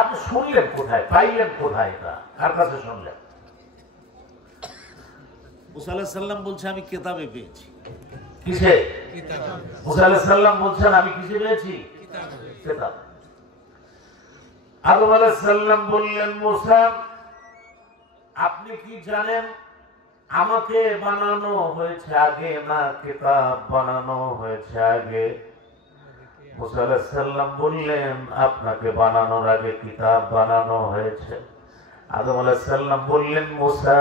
আপনি শুনলেন কোথায়, পাইলেন কোথায়, এটা কার কাছে শুনলেন? মুসা আলাইহিস সালাম বলছে আমি কিতাবে পেয়েছি। কিসে? মুসা আলাইহিস সালাম বলছেন আমি কিসে পেয়েছি? কিতাব। আদম আলাইহিস সালাম বললেন মুসা আপনি কি জানেন আমাকে বানানো হয়েছে আগে না কিতাব বানানো হয়েছে আগে? মুসা আলাইহিস সালাম বললেন আপনাকে বানানোর আগে কিতাব বানানো হয়েছে। আদম আলাইহিস সালাম বললেন মুসা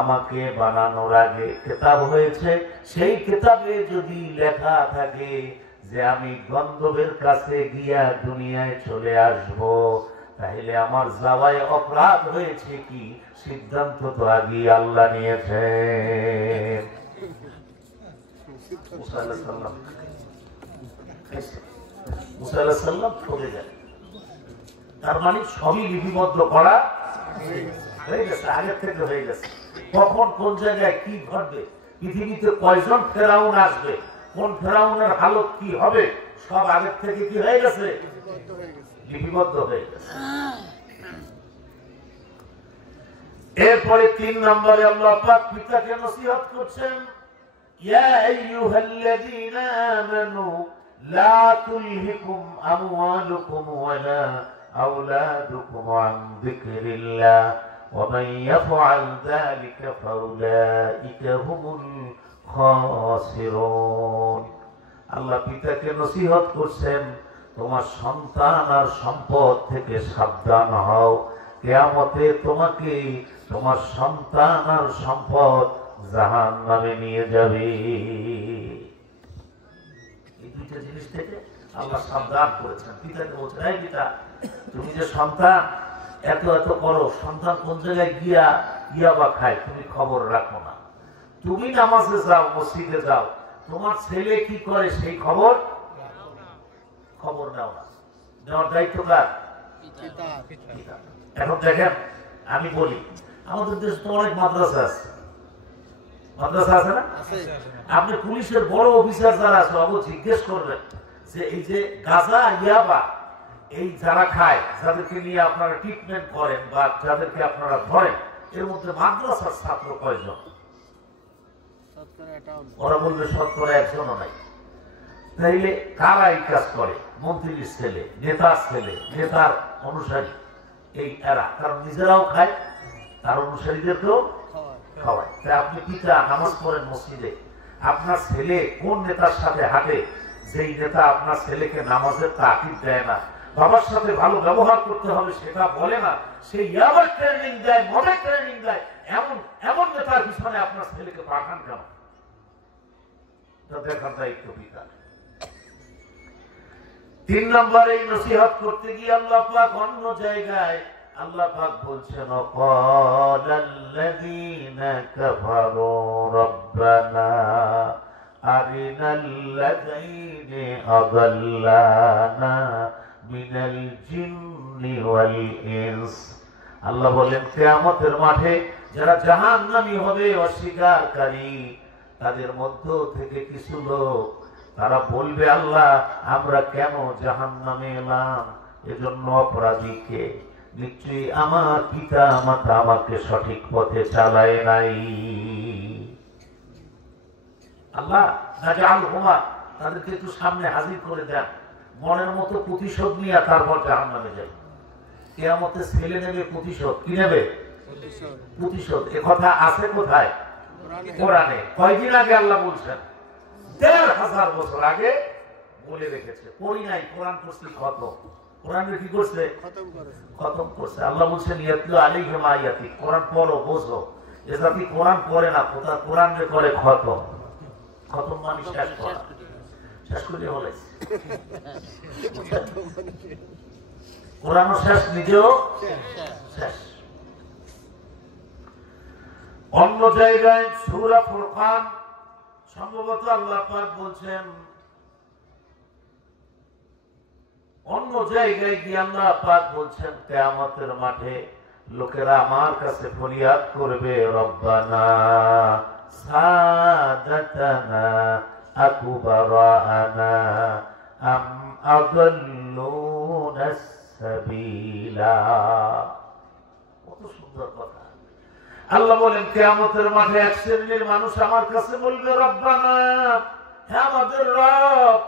আমাকে বানানোর আগে কিতাব হয়েছে, সেই কিতাবে যদি লেখা থাকে যে আমি গন্ধবের কাছে গিয়া দুনিয়ায় চলে আসব, তাহলে আমার যাওয়ায় অপরাধ হয়েছে কি? সিদ্ধান্ত তো আগে আল্লাহ নিয়েছে। মুসা আলাইহিস সালাম চলে যায়। তার মানে সবই লিপিবদ্ধ করা হয়ে গেছে, আগের থেকে হয়ে গেছে। কখন কোন জায়গায় কি ঘটবে, পৃথিবীতে কয়জন ফেরাউন আসবে, কোন ফেরাউনের হালত কি হবে, সব আগের থেকে কি হয়ে গেছে? লিপিবদ্ধ হয়ে গেছে। এরপরে ৩ নম্বরে আল্লাহ পাক পিতাকে নসিহত করছেন, ইয়া আইয়ুহাল্লাযীনা আমানু লা তুলহিকুম আমওয়ালুকুম ওয়ালা আওলাদুকুম আন যিকরিল্লাহ ওয়া মান ইয়াফআল যালিকা ফাউলাইকা হুমুল খাসিরুন। আল্লাহ পিতাকে নসিহত করছেন তোমার সন্তান আর সম্পদ থেকে সাবধান হও, কিয়ামতে তোমাকে তোমার সন্তান আর সম্পদ জাহান্নামে নিয়ে যাবে। দুইটা জিনিস থেকে আল্লাহ সাবধান করেছেন। পিতাকে বলছেন, এই পিতা, তুমি যে সন্তান এত এত করো, সন্তান কোন জায়গায় গিয়া ইয়াবা খায় তুমি খবর রাখো না। তুমি নামাজে যাও, মসজিদে যাও, তোমার ছেলে কি করে সেই খবর নাও না। নেওয়ার দায়িত্ব কার? এখন দেখেন, আমি বলি, আমাদের দেশে তো অনেক মাদ্রাসা আছে, মাদ্রাসা আছে না? আপনি পুলিশের বড় অফিসার যারা আছে অবশ্য জিজ্ঞেস করবেন যে এই যে গাঁজা ইয়াবা এই যারা খায়, যাদেরকে নিয়ে আপনারা ট্রিটমেন্ট করেন বা যাদেরকে আপনারা ধরেন, এর মধ্যে মাদ্রাসার ছাত্র কয়জন? ওরা বলবে শতকরা একজনও নাই। তাইলে কারা এই কাজ করে? মন্ত্রীর ছেলে, নেতার ছেলে, নেতার অনুসারী, এই এরা, কারণ নিজেরাও খায়, তার অনুসারীদেরকেও খাওয়ায়। তাই আপনি পিতা নামাজ পড়েন মসজিদে, আপনার ছেলে কোন নেতার সাথে হাঁটে, যেই নেতা আপনার ছেলেকে নামাজের তাকিদ দেয় না, বাবার সাথে ভালো ব্যবহার করতে হবে সেটা বলে না, সেই ইয়াবার ট্রেনিং দেয়, মদের ট্রেনিং দেয়, এমন নেতার পিছনে আপনার ছেলেকে পাঠান কেন? দেখার দায়িত্ব পিতা। 3 নম্বরে নসিহত করতে গিয়ে আল্লাহ পাক অন্য জায়গায় আল্লাহ পাক বলছেন, ক্বালাল্লাযীনা কাফারু রাব্বানা আরিনাল্লাযীনা আযাল্লানা মিনাল জিন্নি ওয়াল ইনস। আল্লাহ বলেন, কিয়ামতের মাঠে যারা জাহান্নামী হবে, অস্বীকারী, তাদের মধ্য থেকে কিছু লোক তারা বলবে, আল্লাহ আমরা কেন জাহান্নামে এলাম? এজন্য অপরাধীকে, নিশ্চয়ই আমার পিতা মাতা আমাকে সঠিক পথে চালায় নাই। আল্লাহ নাজআলহুমা, তাদেরকে একটু সামনে হাজির করে দেন, মনের মতো প্রতিশোধ নিয়ে তারপর জাহান্নামে যাই। কিয়ামতে ছেলে নেবে প্রতিশোধ। কি নেবে? প্রতিশোধ। এ কথা আছে কোথায়? কোরআনে। কয়দিন আগে আল্লাহ বলছেন? ১,৫০০ বছর আগে বলে রেখেছে। পড়ি নাই, কোরআন করছি খতম। কোরআনে কি করছে? খতম করছে। আল্লাহ বলছেন, ইয়াতলু আলাইহিম আয়াতি, কোরআন পড়ো, বোঝো। এ জাতি কোরআন পড়ে না, কোরআন যে করে খতম। খতম মানে শেষ করা, শেষ করে হলে কোরআনও শেষ, নিজেও শেষ। অন্য জায়গায় সূরা ফুরকান সম্ভবত আল্লাহ পাক বলছেন, অন্য জায়গায় গিয়ে আল্লাহ পাক বলছেন, কিয়ামতের মাঠে লোকেরা আমার কাছে ফরিয়াদ করবে, রব্বানা সাদাতানা আকবারানা আম আযাল্লুনা সাবিলা। কত সুন্দর কথা। আল্লাহ বলেন, কিয়ামতের মাঠে এক শ্রেণীর মানুষ আমার কাছে বলবে, রব্বানা, হে আমাদের রব,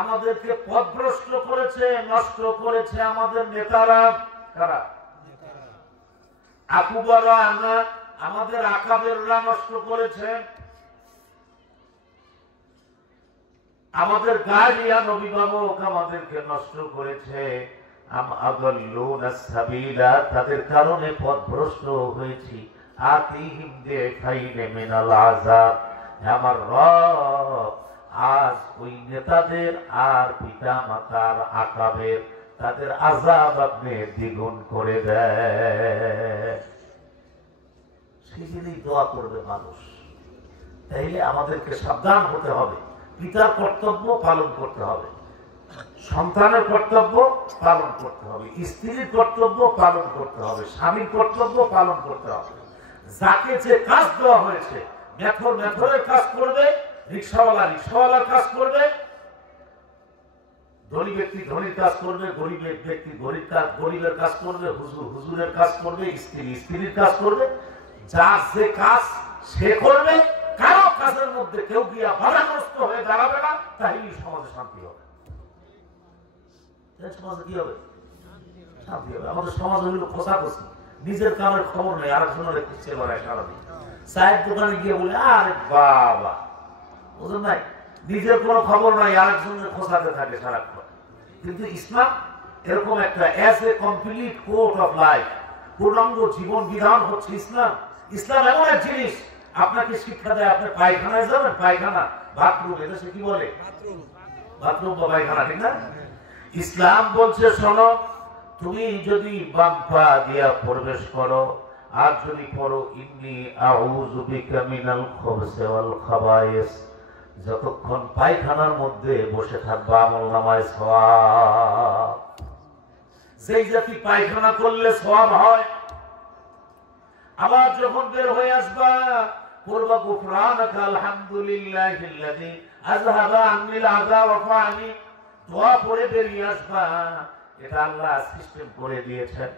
আমাদেরকে পথভ্রষ্ট করেছে, নষ্ট করেছে আমাদের নেতারা। কারা? আকবারানা, আমাদের আকাবেররা নষ্ট করেছে, আমাদের গার্ডিয়ান অভিভাবক আমাদেরকে নষ্ট করেছে। আম আযাল্লুনা সাবিলা, তাদের কারণে পথভ্রষ্ট হয়েছি। আতিহিম দিফাইনে মিনাল আযাব, আমার রব আজ ওই নেতাদের আর পিতা মাতার আকাবের তাদের আযাব আপনি দ্বিগুণ করে দেয়। সেদিনই দোয়া করবে মানুষ। তাইলে আমাদেরকে সাবধান হতে হবে, পিতার কর্তব্য পালন করতে হবে, সন্তানের কর্তব্য পালন করতে হবে, স্ত্রীর কর্তব্য পালন করতে হবে, স্বামীর কর্তব্য পালন করতে হবে। যাকে যে কাজ দেওয়া হয়েছে, মেথরের কাজ করবে, রিক্সাওয়ালার কাজ করবে, ধনী ব্যক্তি ধনীর কাজ করবে, গরিব ব্যক্তি গরিবের কাজ করবে, হুজুরের কাজ করবে, স্ত্রীর কাজ করবে। যার যে কাজ সে করবে, কারো কাজের মধ্যে কেউ গিয়া বাধাগ্রস্ত হয়ে দাঁড়াবে না, তাহলেই সমাজে শান্তি হবে। সমাজে কি হবে? শান্তি হবে। আমাদের সমাজ হইল খোঁচাখুচি, নিজের কামের খবর নেই, আরেকজনের খুঁজছে বেড়ায় সারাদিন। চায়ের দোকানে গিয়ে বলে, আরে বাবা, বুঝলেন নাই, নিজের কোনো খবর নাই, আরেকজনের খোঁচাতে থাকে সারাক্ষণ। কিন্তু ইসলাম এরকম একটা as a complete code of life, পূর্ণাঙ্গ জীবন বিধান হচ্ছে ইসলাম। ইসলাম এমন এক জিনিস আপনাকে শিক্ষা দেয়, আপনি পায়খানায় যাবেন, পায়খানা বাথরুম, এটা সে কি বলে? বাথরুম বা পায়খানা, ঠিক না? ইসলাম বলছে শোনো, তুমি যদি বাম পা দিয়া প্রবেশ করো আর যদি পড়ো ইন্নী আউযু বিকা মিনাল খুবসি ওয়াল খাবায়েস, যতক্ষণ পায়খানার মধ্যে বসে থাকবা আমলনামায় সওয়াব। সেই জাতি পায়খানা করলে সওয়াব হয়, আবার যখন বের হয়ে আসবা পূর্ব গুফরানাকা আলহামদুলিল্লাহিল্লাযী আযহাবা আন্নিল আযা ওয়া ফাআনি, দোয়া পড়ে বেরিয়ে আসবা। এটা আল্লাহ সিস্টেম করে দিয়েছেন।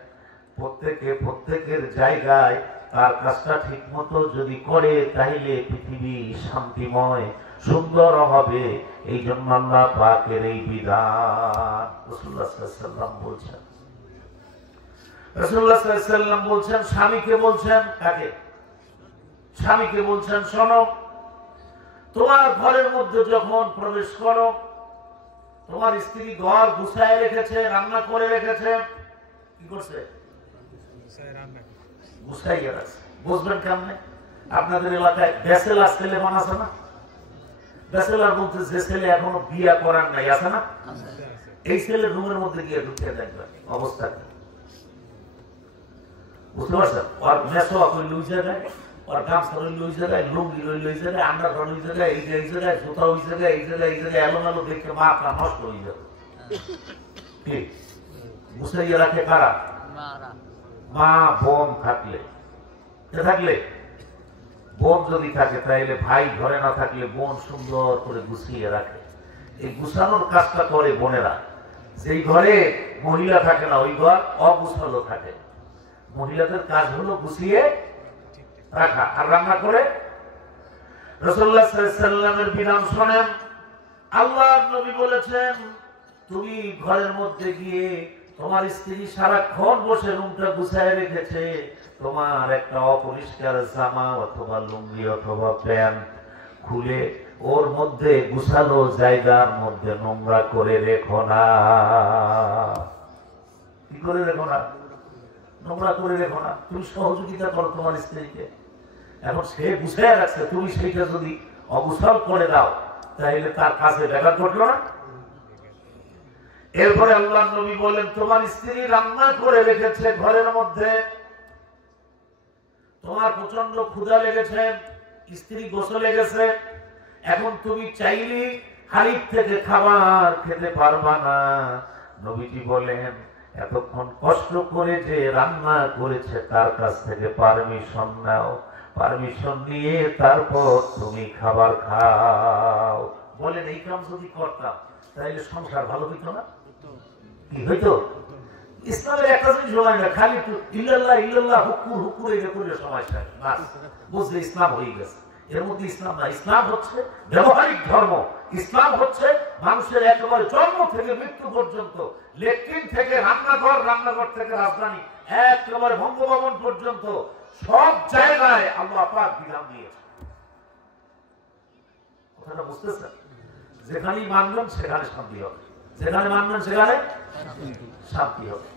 প্রত্যেকের জায়গায় তার কাজটা ঠিক মতো যদি করে তাহলে পৃথিবী শান্তিময় সুন্দর হবে। এই জন্য আল্লাহ পাকের এই বিধান। রাসূলুল্লাহ সাল্লাল্লাহু আলাইহি ওয়াসাল্লাম বলছেন, রাসূলুল্লাহ সাল্লাল্লাহু আলাইহি ওয়াসাল্লাম বলছেন, স্বামীকে বলছেন, কাকে? স্বামীকে বলছেন, শোনো, তোমার ঘরের মধ্যে যখন প্রবেশ করো, তোমার স্ত্রী ঘর গুছায় রেখেছে, রান্না করে রেখেছে। কি করছে? গুছাইয়া রাখছে। বুঝবেন কেমনে? আপনাদের এলাকায় ব্যাচেলার ছেলে আছে না? ব্যাচেলার বলতে যে ছেলে এখনো বিয়ে করার নাই, আছে না? এই ছেলে রুমের মধ্যে গিয়ে ঢুকে দেখবেন অবস্থা কি। বুঝতে পারছেন? ওর মেসো আপনি লুই জায়গায়, ওর গামছা লুই জায়গায়, লুঙ্গি লুই জায়গায়, আন্ডার লুই জায়গায়, এই জায়গায়, জুতা ওই জায়গায়, এই জায়গায়, এই জায়গায়, এলোমেলো দেখে মা আপনার নষ্ট হয়ে যাবে। ঠিক গুছাইয়া রাখে কারা? মা বোন থাকলে, বোন যদি থাকে তাহলে ভাই ঘরে না থাকলে বোন সুন্দর করে গুছিয়ে রাখে। এই গুছানোর কাজটা করে বোনেরা। যেই ঘরে মহিলা থাকে না ওই ঘর অগুছালো থাকে। মহিলাদের কাজ হলো গুছিয়ে রাখা আর রান্না করে। রাসূলুল্লাহ সাল্লাল্লাহু আলাইহি ওয়াসাল্লামের বিধান শোনেন। আল্লাহর নবী বলেছেন, তুমি ঘরের মধ্যে গিয়ে তোমার স্ত্রী সারাক্ষণ বসে রুমটা গুছায় রেখেছে, তোমার একটা অপরিষ্কার জামা অথবা লুঙ্গি অথবা প্যান্ট খুলে ওর মধ্যে গুছানো জায়গার মধ্যে নোংরা করে রেখো না। কি করে রেখো না? নোংরা করে রেখো না। তুমি সহযোগিতা করো তোমার স্ত্রীকে। এখন সে গুছায় রাখছে, তুমি সেইটা যদি অগুছাল করে দাও তাহলে তার কাছে ব্যাঘাত ঘটলো না? এরপরে আল্লাহর নবী বলেন, তোমার স্ত্রী রান্না করে রেখেছে ঘরের মধ্যে, তোমার প্রচন্ড ক্ষুধা লেগেছে, স্ত্রী গোসলে গেছে, এখন তুমি চাইলে হাড়ির থেকে খাবার খেতে পারবা না। নবীজি বলেন, এতক্ষণ কষ্ট করে যে রান্না করেছে তার কাছ থেকে পারমিশন নাও, পারমিশন নিয়ে তারপর তুমি খাবার খাও। বলেন, এই কাম যদি করতাম তাহলে সংসার ভালো হইতো না? কি হইতো? ইসলামের একটা জিনিস হয় না, খালি ইল্লাল্লাহ ইল্লাল্লাহ হুকুর হুকুর এটা করলে সময় শেষ, বাস বুঝলে ইসলাম হয়ে গেছে। এর মধ্যে ইসলাম না। ইসলাম হচ্ছে ব্যবহারিক ধর্ম। ইসলাম হচ্ছে মানুষের একেবারে জন্ম থেকে মৃত্যু পর্যন্ত, লেট্রিন থেকে রান্নাঘর, রান্নাঘর থেকে রাজধানী, একেবারে বঙ্গভবন পর্যন্ত সব জায়গায় আল্লাহ পাক বিধান দিয়েছে। কথাটা বুঝতেছেন? যেখানেই মানবেন সেখানে শান্তি হবে, যেখানে মানবেন সেখানে শান্তি হবে।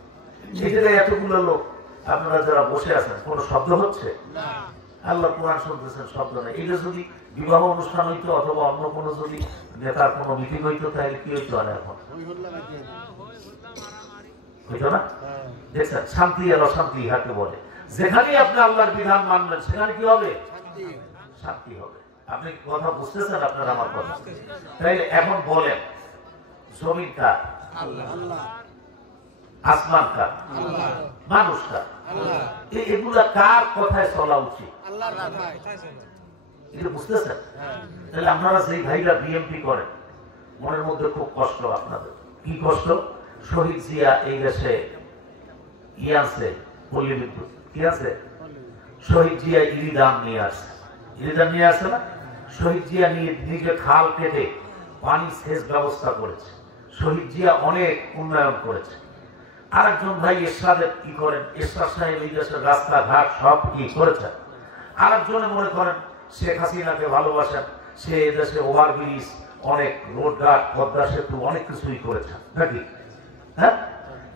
এই জায়গায় এতগুলো লোক আপনারা যারা বসে আছেন, কোন শব্দ হচ্ছে? আল্লাহ কোরআন শুনতেছেন, শব্দ নেই। এটা যদি বিবাহ অনুষ্ঠান হইতো অথবা অন্য কোনো যদি নেতার কোনো মিটিং হইতো তাহলে কি হইতো? আর এখন হইতো না। দেখছেন, শান্তি আর অশান্তি ইহাকে বলে। যেখানেই আপনি আল্লাহর বিধান মানবেন সেখানে কি হবে? শান্তি হবে। আপনি কথা বুঝতেছেন আপনার আমার কথা? তাইলে এখন বলেন, জমিন কার? আসমান কার? মানুষ কার? এগুলা কার কথায় চলা উচিত? এটা বুঝতেছেন? তাহলে আপনারা সেই ভাইরা বিএমপি করেন, মনের মধ্যে খুব কষ্ট আপনাদের। কি কষ্ট? শহীদ জিয়া এই দেশে আছে, পল্লী বিদ্যুৎ কি আছে? শহীদ জিয়া ইরিদাম নিয়ে আসছে, ইরিদাম নিয়ে আসছে না? শহীদ জিয়া নিয়ে নিজে খাল কেটে পানি সেচ ব্যবস্থা করেছে। শহীদ জিয়া অনেক উন্নয়ন করেছে। আরেকজন ভাই এরশাদের কি করেন, এরশাদ সাহেব এই দেশের রাস্তাঘাট সব কি করেছেন। আরেকজনে মনে করেন শেখ হাসিনাকে ভালোবাসেন, সে এদেশে ওভারব্রিজ, অনেক রোডঘাট, পদ্মা সেতু, অনেক কিছুই করেছেন নাকি? হ্যাঁ,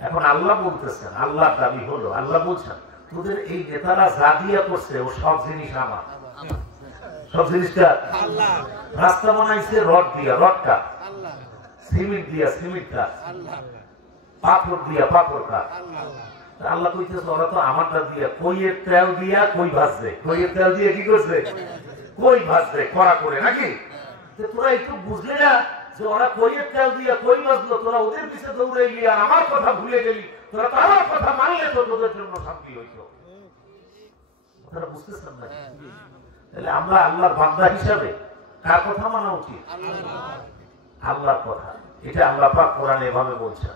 এখন আল্লাহ বলতেছেন, আল্লাহ দাবি হলো, আল্লাহ বলছেন তোদের এই নেতারা যা দিয়া করছে ও সব জিনিস আমার। সব জিনিসটা রাস্তা বানাইছে রড দিয়া, রডটা সিমেন্ট দিয়া সিমেন্ট কাজ, আল্লাহ পাথর দিয়া পাথর কাজ। আল্লাহ আল্লাহ কইতেছে ওরা তো আমারটা দিয়া কইয়ের তেল দিয়া কই ভাজছে, কইয়ের তেল দিয়ে কি করছে, কই ভাজছে কড়া করে নাকি। তো তোরা একটু বুঝলি না যে ওরা কইয়ের তেল দিয়া কই ভাজলো, তোরা ওদের পিছে দৌড়াইলি আর আমার কথা ভুলে গেলি। তোরা তো আমার কথা মানলে তো তোদের জন্য শান্তি হইতো। তোরা বুঝতেছেন না? তাহলে আমরা আল্লাহর বান্দা হিসাবে কার কথা মানা উচিত? আল্লাহর কথা। এটা আল্লাহ পাক কোরআনে এভাবে বলছেন,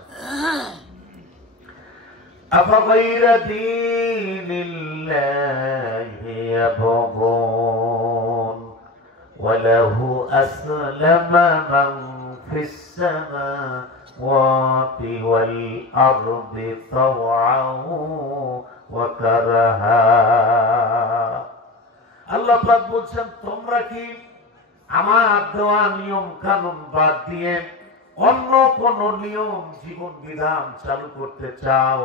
আফাগাইরা দীনিল্লাহি ইয়াবগুন ওয়া লাহু আসলামা মান ফিস সামাওয়াতি ওয়াল আরদি তাওআন ওয়া কারাহা। আল্লাহ পাক বলছেন, তোমরা কি আমার দেওয়া নিয়ম কানুন বাদ দিয়ে অন্য কোন নিয়ম জীবন বিধান চালু করতে চাও?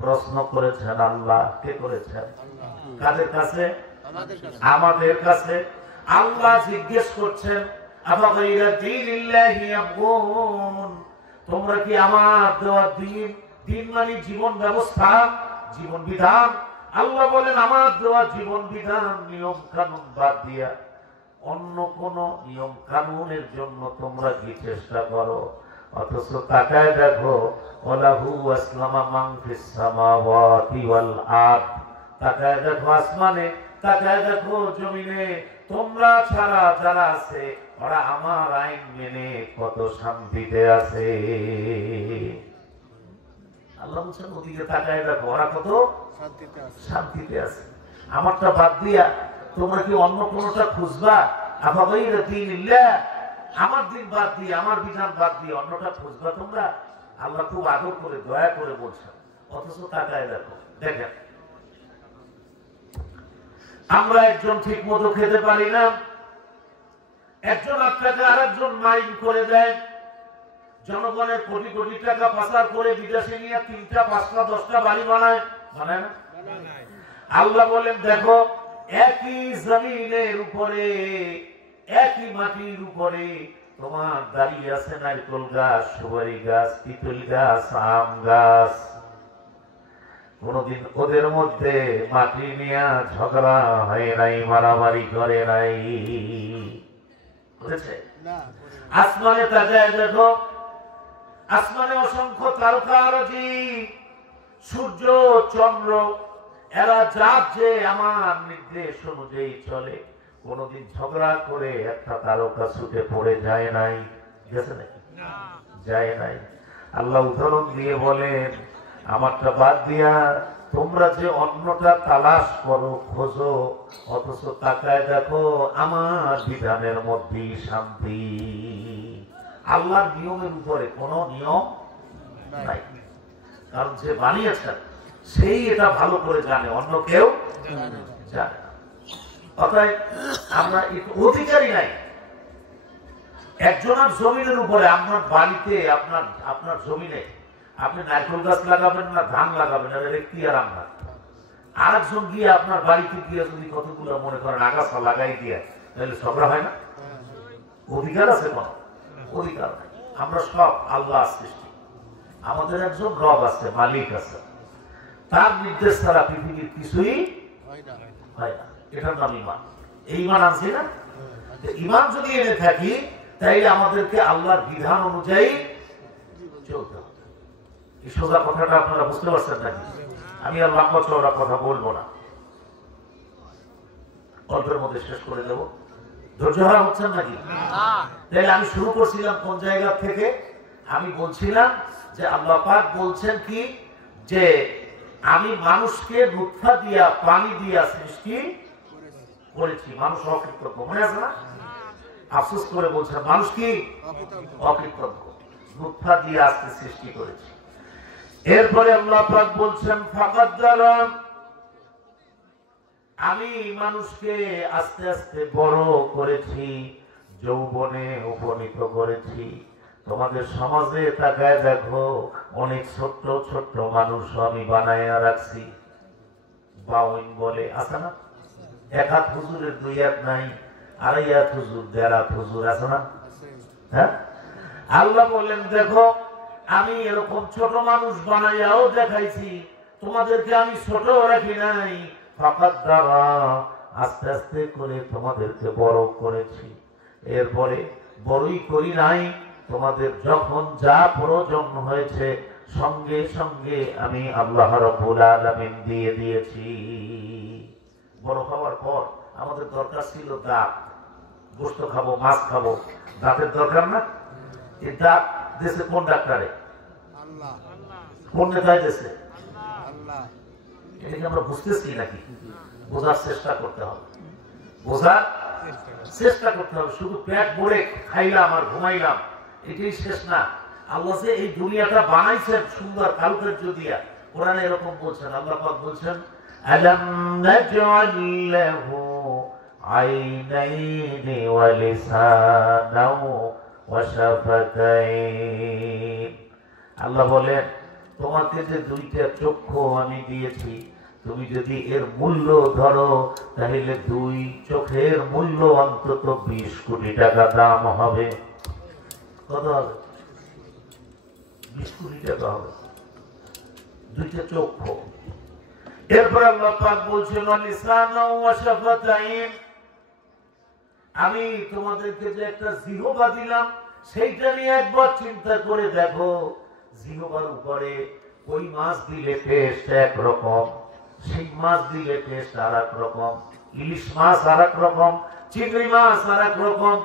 প্রশ্ন করেছেন আল্লাহ। কে করেছেন? কাদের কাছে? আমাদের কাছে। আল্লাহ জিজ্ঞেস করছেন, আফাগাইরা দীনিল্লাহি ইয়াবগুন, তোমরা কি আমার দেওয়া দিন, দিন মানে জীবন ব্যবস্থা, জীবন বিধান, আল্লাহ বলেন আমার দেওয়া জীবন বিধান নিয়ম কানুন বাদ দিয়া অন্য কোন নিয়ম কানুনের জন্য তোমরা কি চেষ্টা করো? অথচ তাকায় দেখো, ওয়ালাহু আসলামা মান ফিস সামাওয়াতি ওয়াল আরদ, তাকায় দেখো আসমানে, তাকায় দেখো জমিনে, তোমরা ছাড়া যারা আছে ওরা আমার আইন মেনে কত শান্তিতে আছে। আল্লাহ বলছেন ওদিকে তাকায় দেখো, ওরা কত শান্তিতে আছে। আমারটা বাদ দিয়া তোমরা কি অন্য কোনটা খুঁজবা? আফাগাইরা দীনিল্লাহ, আমার দিন বাদ দিয়ে, আমার বিধান বাদ দিয়ে অন্যটা খুঁজবা তোমরা? আল্লাহ খুব আদর করে দয়া করে বলছেন। অথচ তাকায় দেখো, দেখেন আমরা একজন ঠিক মতো খেতে পারি না, একজন আপনাকে আরেকজন মাইন করে দেয়, জনগণের কোটি কোটি টাকা পাচার করে বিদেশে নিয়ে 3টা 5টা 10টা বাড়ি বানায়, বানায় না? আল্লাহ বলেন দেখো, একই জমিনের উপরে, একই মাটির উপরে তোমার দাঁড়িয়ে আছে নারকেল গাছ, সুপারি গাছ, পিতল গাছ, আম গাছ। কোনদিন ওদের মধ্যে মাটি নিয়ে ঝগড়া হয় নাই, মারামারি করে নাই, করেছে? আসমানে তাকায় দেখো, আসমানে অসংখ্য তারকারাজি, সূর্য চন্দ্র, এরা যে আমার নির্দেশ অনুযায়ী চলে। কোনদিন ঝগড়া করে একটা তারকা ছুটে পড়ে যায় নাই, গেছে নাকি? যায় নাই। আল্লাহ উদাহরণ দিয়ে বলেন, আমারটা বাদ দিয়া তোমরা যে অন্যটা তালাশ করো, খোঁজো, অথচ তাকায় দেখো আমার বিধানের মধ্যেই শান্তি। আল্লাহর নিয়মের উপরে কোনো নিয়ম নাই, কারণ যে বানিয়েছেন সেই এটা ভালো করে জানে, অন্য কেউ জানে না। অতএব আমরা অধিকারী নাই। একজনের জমিনের উপরে, আপনার বাড়িতে, আপনার জমিনে আপনি নারকেল গাছ লাগাবেন না ধান লাগাবেন, ব্যক্তি আর আমরা। আরেকজন গিয়ে আপনার বাড়িতে গিয়ে যদি কতগুলো মনে করেন আগাছা লাগাই দিয়ে, তাহলে ঝগড়া হয় না? অধিকার আছে? কোন অধিকার নাই। আমরা সব আল্লাহ সৃষ্টি, আমাদের একজন রব আছে, মালিক আছে, তার নির্দেশ ছাড়া পৃথিবীর কিছুই হয় না। এটার নাম ঈমান। এই ঈমান আছে না? ঈমান যদি এনে থাকি তাইলে আমাদেরকে আল্লাহর বিধান অনুযায়ী চলতে হবে। এই সোজা কথাটা আপনারা বুঝতে পারছেন নাকি? আমি আর লম্বা চওড়া কথা বলবো না, অল্পের মধ্যে শেষ করে দেবো। ধৈর্য হারা হচ্ছেন নাকি? তাইলে আমি শুরু করছিলাম কোন জায়গা থেকে? আমি বলছিলাম যে আল্লাহ পাক বলছেন কি, যে আমি মানুষকে নুতফা দিয়া, পানি দিয়া সৃষ্টি করেছি। মানুষ অকৃতজ্ঞ, মনে আছে না? আফসোস করে বলছেন মানুষ কি অকৃতজ্ঞ, নুতফা দিয়ে আজকে সৃষ্টি করেছি। এরপরে আল্লাহ পাক বলছেন ফাকাদ্দারা, আমি মানুষকে আস্তে আস্তে বড় করেছি, যৌবনে উপনীত করেছি। তোমাদের সমাজে তাকায় দেখো, অনেক ছোট্ট ছোট্ট মানুষ আমি বানায়া রাখছি। বাউন বলে, আছে না? 1 হাত হুজুরের 2 হাত নাই, 2.5 হাত হুজুর, 1.5 হাত হুজুর, আছে না? হ্যাঁ, আল্লাহ বললেন দেখো আমি এরকম ছোট মানুষ বানাইয়াও দেখাইছি, তোমাদেরকে আমি ছোট রাখি নাই, ফাকাত দ্বারা আস্তে আস্তে করে তোমাদেরকে বড় করেছি। এরপরে বড়ই করি নাই, তোমাদের যখন যা প্রয়োজন হয়েছে সঙ্গে সঙ্গে আমি আল্লাহ রাব্বুল আলামিন দিয়ে দিয়েছি। বড় হওয়ার পর আমাদের দরকার ছিল দাঁত, গোশত খাবো, মাছ খাবো, দাঁতের দরকার না? এই দাঁত দেশে কোন ডাক্তারে, আল্লাহ কোন নেতায় দেশে? আল্লাহ এটাকে আমরা বুঝতেছি নাকি? বোঝার চেষ্টা করতে হবে, বোঝার চেষ্টা করতে হবে। শুধু পেট ভরে খাইলাম আর ঘুমাইলাম এটাই শেষ না। আল্লাহ যে এই দুনিয়াটা বানাইছেন সুন্দর কারুকার্য দিয়া, কোরআনে এরকম বলছেন, আল্লাহ পাক বলছেন আলাম নাজআল লাহু আইনাইনি ওয়া লিসানাও ওয়া শাফাতাইন। আল্লাহ বলেন তোমাকে যে দুইটা চক্ষু আমি দিয়েছি, তুমি যদি এর মূল্য ধরো তাহলে দুই চোখের মূল্য অন্তত 20 কোটি টাকা দাম হবে। কত হবে? 20 কোটি টাকা হবে দুইটা চক্ষু। এরপর আল্লাহ পাক বলছেন লিসানাও ওয়া শাফাতাইন, আমি তোমাদেরকে যে একটা জিহ্বা দিলাম সেইটা নিয়ে একবার চিন্তা করে দেখো। জিহ্বার উপরে ওই মাছ দিলে টেস্ট একরকম, শিং মাছ দিলে টেস্ট আর এক রকম, ইলিশ মাছ আর এক রকম, চিংড়ি মাছ আর এক রকম,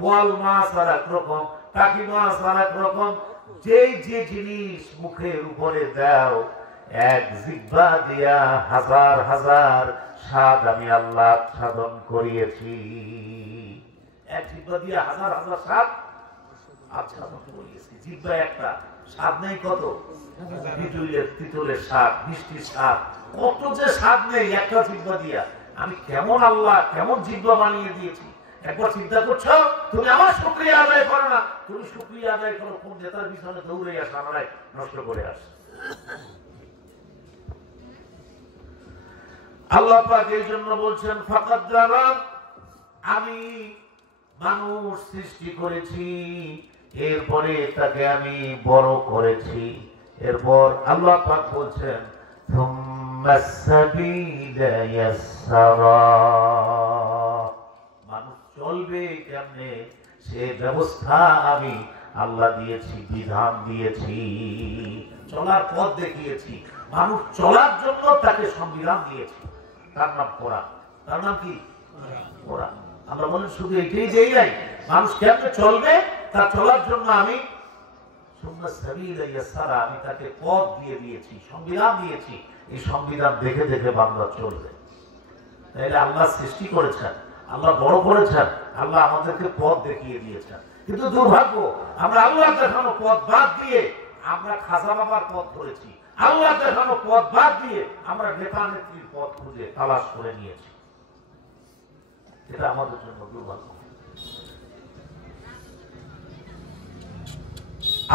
বোয়াল মাছ আর এক রকম, টাকি মাছ আর এক রকম। যেই যে জিনিস মুখের উপরে দাও, এক জিহ্বা দিয়া হাজার হাজার স্বাদ আমি আল্লাহ সাধন করিয়েছি। এক জিহ্বা দিয়া হাজার হাজার স্বাদ আচ্ছাদন করিয়েছি। জিহ্বা একটা, স্বাদ নেই কত? তিতুলের স্বাদ, মিষ্টির স্বাদ, কত যে স্বাদ নেই একটা জিহ্বা দিয়া। আমি কেমন আল্লাহ কেমন জিহ্বা বানিয়ে দিয়েছি একবার চিন্তা করছো? তুমি আমার শুকরিয়া আদায় করো না, তুমি শুকরিয়া আদায় করো কোন নেতার পিছনে দৌড়ে আসা আমরা নষ্ট করে আস। আল্লাহ পাক এই জন্য বলছেন ফাকাদ দ্বারা আমি মানুষ সৃষ্টি করেছি, এরপরে তাকে আমি বড় করেছি। এরপর আল্লাহ পাক বলছেন থুম্মাস সাবিলা ইয়াসসারা, মানুষ চলবে কেমনে সে ব্যবস্থা আমি আল্লাহ দিয়েছি, বিধান দিয়েছি, চলার পথ দেখিয়েছি। মানুষ চলার জন্য তাকে সংবিধান দিয়েছি, তার নাম কোরআন। তার নাম কি? কোরআন। আমরা বলি শুধু এটাই যেই নাই, মানুষ কেমনে চলবে তা চলার জন্য আমি আমি তাকে পথ দিয়ে দিয়েছি, সংবিধান দিয়েছি। এই সংবিধান দেখে দেখে বান্দা চলবে। তাইলে আল্লাহ সৃষ্টি করেছেন, আল্লাহ বড় করেছেন, আল্লাহ আমাদেরকে পথ দেখিয়ে দিয়েছেন। কিন্তু দুর্ভাগ্য আমরা আল্লাহ দেখানো পথ বাদ দিয়ে আমরা খাজা বাবার পথ ধরেছি, আল্লাহ দেখানো পথ বাদ দিয়ে আমরা নেতা নেত্রীর পথ খুঁজে তালাশ করে নিয়েছি। এটা আমাদের জন্য দুর্ভাগ্য।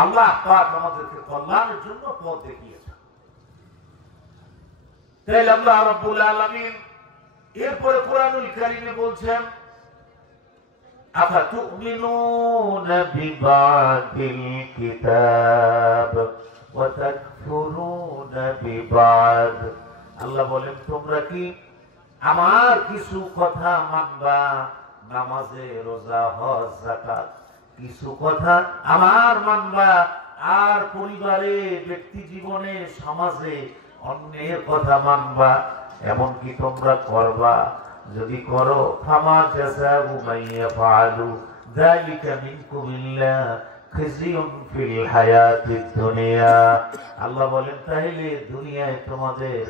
আল্লাহ পাক আমাদেরকে কল্যাণের জন্য পথ দেখিয়েছেন। তাই আল্লাহ রাব্বুল আলামিন এরপরে কোরআনুল কারীমে বলছেন আফাতুমিনুনা বিবাদিল কিতাব ওয়া তাকফুরুনা বিবাদ। আল্লাহ বলেন তোমরা কি আমার কিছু কথা মানবা, নামাজে, রোজা, হজ, যাকাত, কিছু কথা আমার মানবা, আর পরিবারে, ব্যক্তি জীবনে, সমাজে অন্যের কথা মানবা, এমন কি তোমরা করবা? যদি করো ফামা জাযাউ মান ইয়াফআলু যালিকা মিনকুম ইল্লা খিজিয়ুন ফিল হায়াতিদ দুনিয়া। আল্লাহ বলেন তাহলে দুনিয়ায় তোমাদের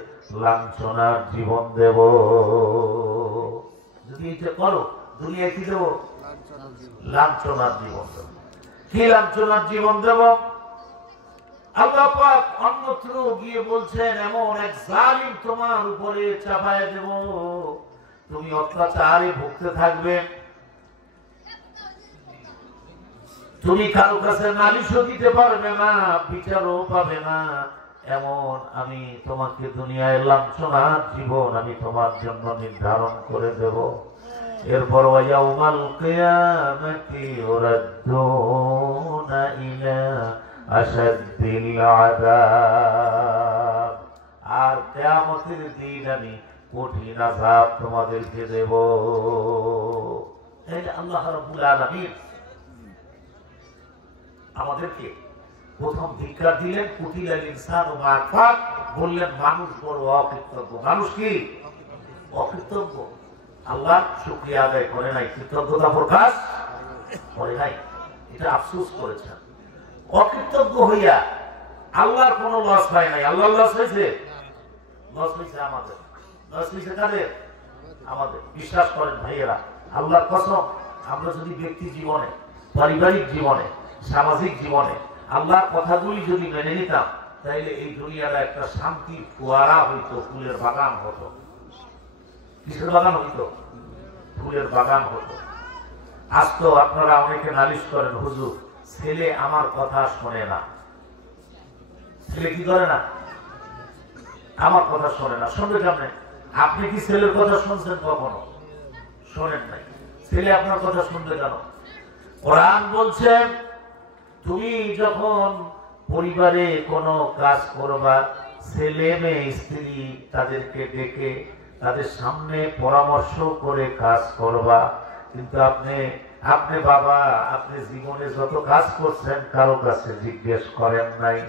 লাঞ্ছনার জীবন দেব। যদি এটা করো দুনিয়ায় কি দেব? লাঞ্ছনার জীবন দেব। কি লাঞ্ছনার জীবন দেব? আল্লাহ পাক অন্যত্র গিয়ে বলছেন এমন এক জালিম তোমার উপরে চাপায় দেব, তুমি অত্যাচারে ভুগতে থাকবে, তুমি কারো কাছে নালিশও দিতে পারবে না, বিচারও পাবে না। এমন আমি তোমাকে দুনিয়ায় লাঞ্ছনার জীবন আমি তোমার জন্য নির্ধারণ করে দেব। এরপর ওয়ায়াউমাল কিয়ামাতি ইউরাদ্দুনা ইলা আশাদ্দিল আযাব, আর কিয়ামতের দিন আমি কঠিন আযাব তোমাদেরকে দেব। এই আল্লাহ রাব্বুল আলামিন আমাদেরকে প্রথম ধিক্কার দিলেন, কুতিলাল ইনসানু মা আকফার, বললেন মানুষ বড় অকৃতজ্ঞ। মানুষ কি অকৃতজ্ঞ? আল্লাহ শুকরিয়া আদায় করে নাই, কৃতজ্ঞতা প্রকাশ করে নাই, এটা আফসোস করেছেন। অকৃতজ্ঞ হইয়া আল্লাহর কোনো লস হয় নাই। আল্লাহ লস হয়েছে? লস হয়েছে আমাদের। লস হয়েছে কাদের? আমাদের। বিশ্বাস করেন ভাইয়েরা, আল্লাহর কসম, আমরা যদি ব্যক্তি জীবনে, পারিবারিক জীবনে, সামাজিক জীবনে আল্লাহর কথাগুলি যদি মেনে নিতাম, তাইলে এই দুনিয়াটা একটা শান্তির ফোয়ারা হইতো, ফুলের বাগান হতো। কিসের বাগান হইতো? ফুলের বাগান হতো। আজ তো আপনারা অনেকে নালিশ করেন, হুজুর ছেলে আমার কথা শোনে না। ছেলে কি করে না? আমার কথা শোনে না। শুনবে কেমনে? আপনি কি ছেলের কথা শুনছেন কখনো? শোনেন নাই। ছেলে আপনার কথা শুনবে কেন? কোরআন বলছেন, তুমি যখন পরিবারে কোনো কাজ করবা, ছেলে মেয়ে স্ত্রী তাদেরকে ডেকে তাদের সামনে পরামর্শ করে কাজ করবা। কিন্তু আপনি বাবা, আপনি জীবনে যত কাজ করছেন কারো কাছে জিজ্ঞেস করেন নাই,